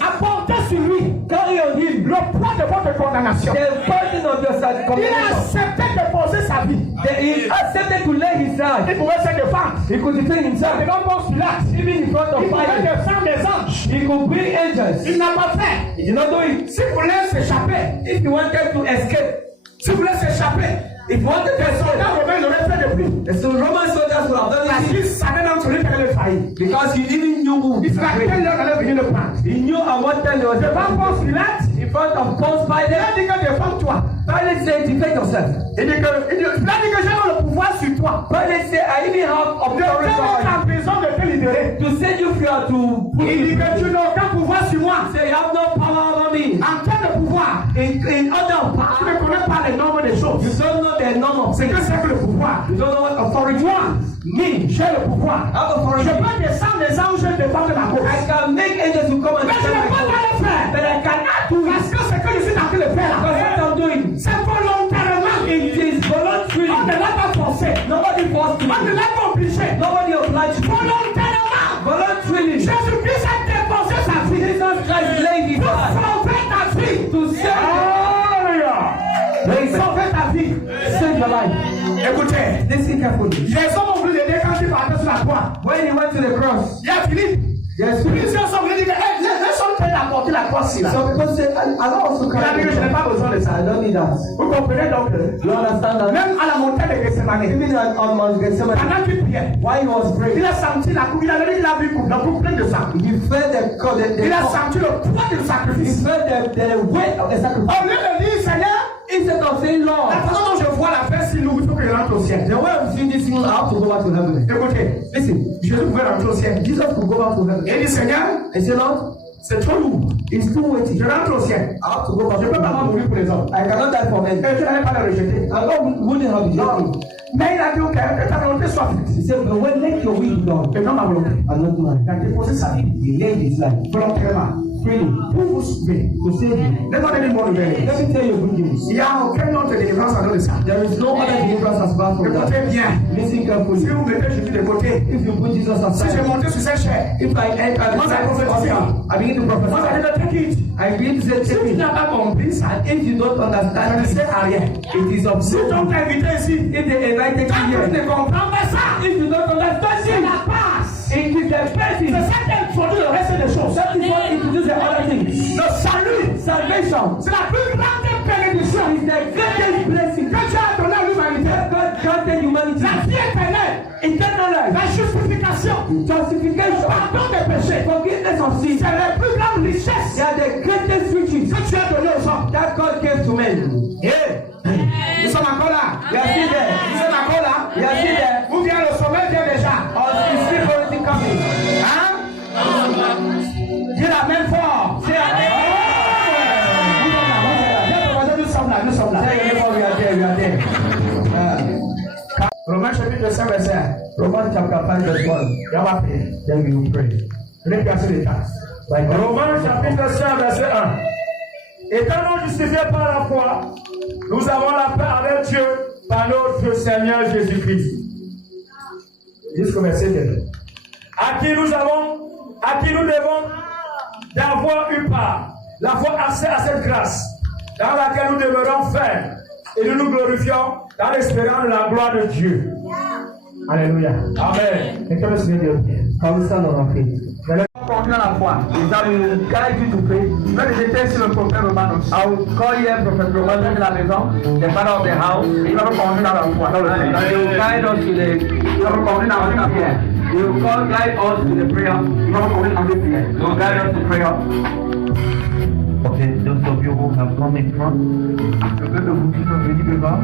a porté sur lui Carry on him le poids de votre condamnation. the burden of your Il a condemnation. accepté de poser sa vie. He accepted to lay his life. Il pouvait se défendre. He could defend himself Devant Ponce Pilate. even in front of Il pouvait Pilate. défendre des anges. He could bring angels. Il n'a pas fait. He did not do it. S'il voulait s'échapper, If he wanted to escape, s'il voulait s'échapper, if he wanted to les escape, soldats romains l'auraient fait de plus. the Roman soldiers would have done Parce it qu'il savait même celui qui allait le trahir. because he even knew who Il he savait à quelle heure allait venir le prendre. He knew at what time he was Devant Ponce Pilate, in front of Ponce il a Pilate. dit que défends-toi. Pilate said, defend yourself. Il a dit que j'ai le pouvoir sur toi. Pilate said, I even have De te authority mettre over en prison, de te libérer. you to send you free or to put Il dit you. que tu n'as aucun pouvoir sur moi. Say, you have no power over me. En termes de pouvoir, In other tu power, ne connais pas les normes des you choses. don't know the norm of C'est things. que c'est que le pouvoir. You don't know what authority Moi, means. j'ai le pouvoir. I have Je authority. peux descendre les anges devant de la I cause. can make angels to come and Mais je stand ne peux my pas cause. le faire. But I cannot do it. Parce que ce que je suis en train de faire Because là, what I'm doing, c'est volontairement. it is voluntary. On ne l'a pas forcé. Nobody forced On ne me. l'a pas obligé. Nobody obliged me. Volontairement. Voluntarily. Jésus-Christ a déposé sa vie. Jesus Christ laid his Pour life sauver ta vie. to save Alléluia. Amen. Sauver ta vie. Save your life. Écoutez, Listen carefully. les hommes ont voulu l'aider quand il partait sur la croix. When he went to the cross, Il a fini. yes, Plusieurs hommes lui disent, hey, laisse-moi apporter la croix ici là. some people say, Allah also Il a dit que je n'ai pas besoin de ça. I don't need that. Vous comprenez donc? You understand that? Même à la montagne de Gethsemane, Even on Mount Gethsemane, pendant qu'il priait, while he was il praying, a senti la coupe, il a vu la coupe pleine de sang. he felt Il a senti le poids du he sacrifice. felt the weight of the sacrifice. Au lieu de dire, Seigneur, Instead of saying, Lord, la façon dont je vois la paix, si nous, il faut que je rentre au ciel. the way I'm seeing this thing, I have to go back to heaven. Écoutez, Listen, Jésus pouvait rentrer au ciel. Jesus could go back to heaven. Et il dit, Seigneur, I say, Lord, c'est trop lourd. it's too weighty. Je rentre au ciel. I have to go back Je to ne peux pas heaven. mourir pour les hommes. I cannot die for men. Et tu n'allais pas le rejeter. And God wouldn't have rejected me. Mais il a dit, ok, que ta volonté soit faite. He said, but when let your will be done, Et non ma volonté. and not mine. Il a déposé sa vie He laid his life volontairement. freely Pour vous sauver. to save you. Laisse-moi donner une bonne nouvelle. Let me tell you good news. Il n'y a aucune autre délivrance en dehors de ça. There is no other deliverance as far from that. Écoutez bien. Listen carefully. Si vous mettez Jésus de côté, If you put Jesus si je aside, montais sur cette chair, if I enter moi ça prophétiser. I begin to Moi ça prophesy. dit de take it. I begin to say, Si take tu it. n'as pas compris ça, And if you don't ça ne understand it, sert à rien. it is of Si no on use. t'a invité ici, If they invited quand you tu here, ne comprends pas ça, if you don't understand c'est it, la passe. it is the C'est person ça qui introduit le reste des choses. that is what introduces the other things. Le salut, Salvation c'est la plus grande bénédiction is the greatest blessing que Dieu a donné à l'humanité. God granted humanity. La vie éternelle, Eternal life, la justification, justification, pardon des péchés, forgiveness of sin. c'est la plus grande richesse They are the greatest riches que Dieu a donné aux hommes. that God gave to men. Nous sommes encore là. We are still there. Nous sommes encore là. We are still there. Ou bien le sommet vient déjà. Or is still already coming. Hein? Dis la même fort. Say amen. Nous sommes là. Nous sommes là. Say amen. We are there. We are there. Romains chapitre 5 verset 1. Romans chapter 5 verse 1. On va prier. Then we will pray. Je vais casser les tasses. Romains chapitre 5, verset 1. Étant nous justifiés par la foi, nous avons la paix avec Dieu par notre Seigneur Jésus-Christ. Jusqu'au verset 2. À qui nous devons d'avoir eu part, d'avoir accès à cette grâce, dans laquelle nous demeurons fermes et nous nous glorifions dans l'espérance de la gloire de Dieu. Alléluia. Amen. Et que le Seigneur Dieu. Can we stand on our feet? Je vais continuer la foi. I will guide you to pray. Je vais les jeter sur le prophète Romanos. I will call here Prophet Romanos de la maison, the father of the house. Il va me conduire dans la foi. Dans le And Seigneur. he will guide us to the Il va me conduire dans la prière. He will guide us to the prayer. Il va me conduire dans la prière. He will guide us to prayer. Okay, those of you who have come in front, Le peuple vous dit venu devant.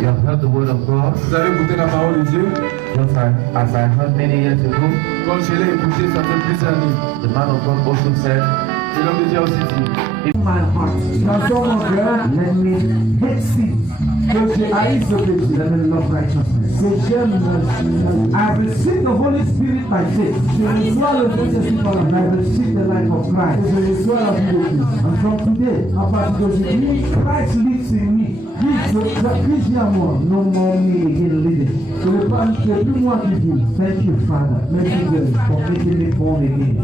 you have heard the word of God, Vous avez écouté la parole de Dieu, just as I heard many years ago. comme je l'ai écouté, ça fait plusieurs années. The man of God also said, Et l'homme de Dieu a aussi dit, my heart. Transform mon cœur, let me hate sin. Que je haïsse le péché, let me love righteousness. Que j'aime I receive the Holy Spirit by faith. Je reçois le Saint-Esprit par la foi. I receive the life of Christ. Et je reçois la vie de Christ. And from today, à partir d'aujourd'hui, Christ lives in me. Christ vit en moi. No more me again living. Ce n'est plus moi qui vis. Thank you, Father. Merci Dieu for making me born again.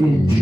In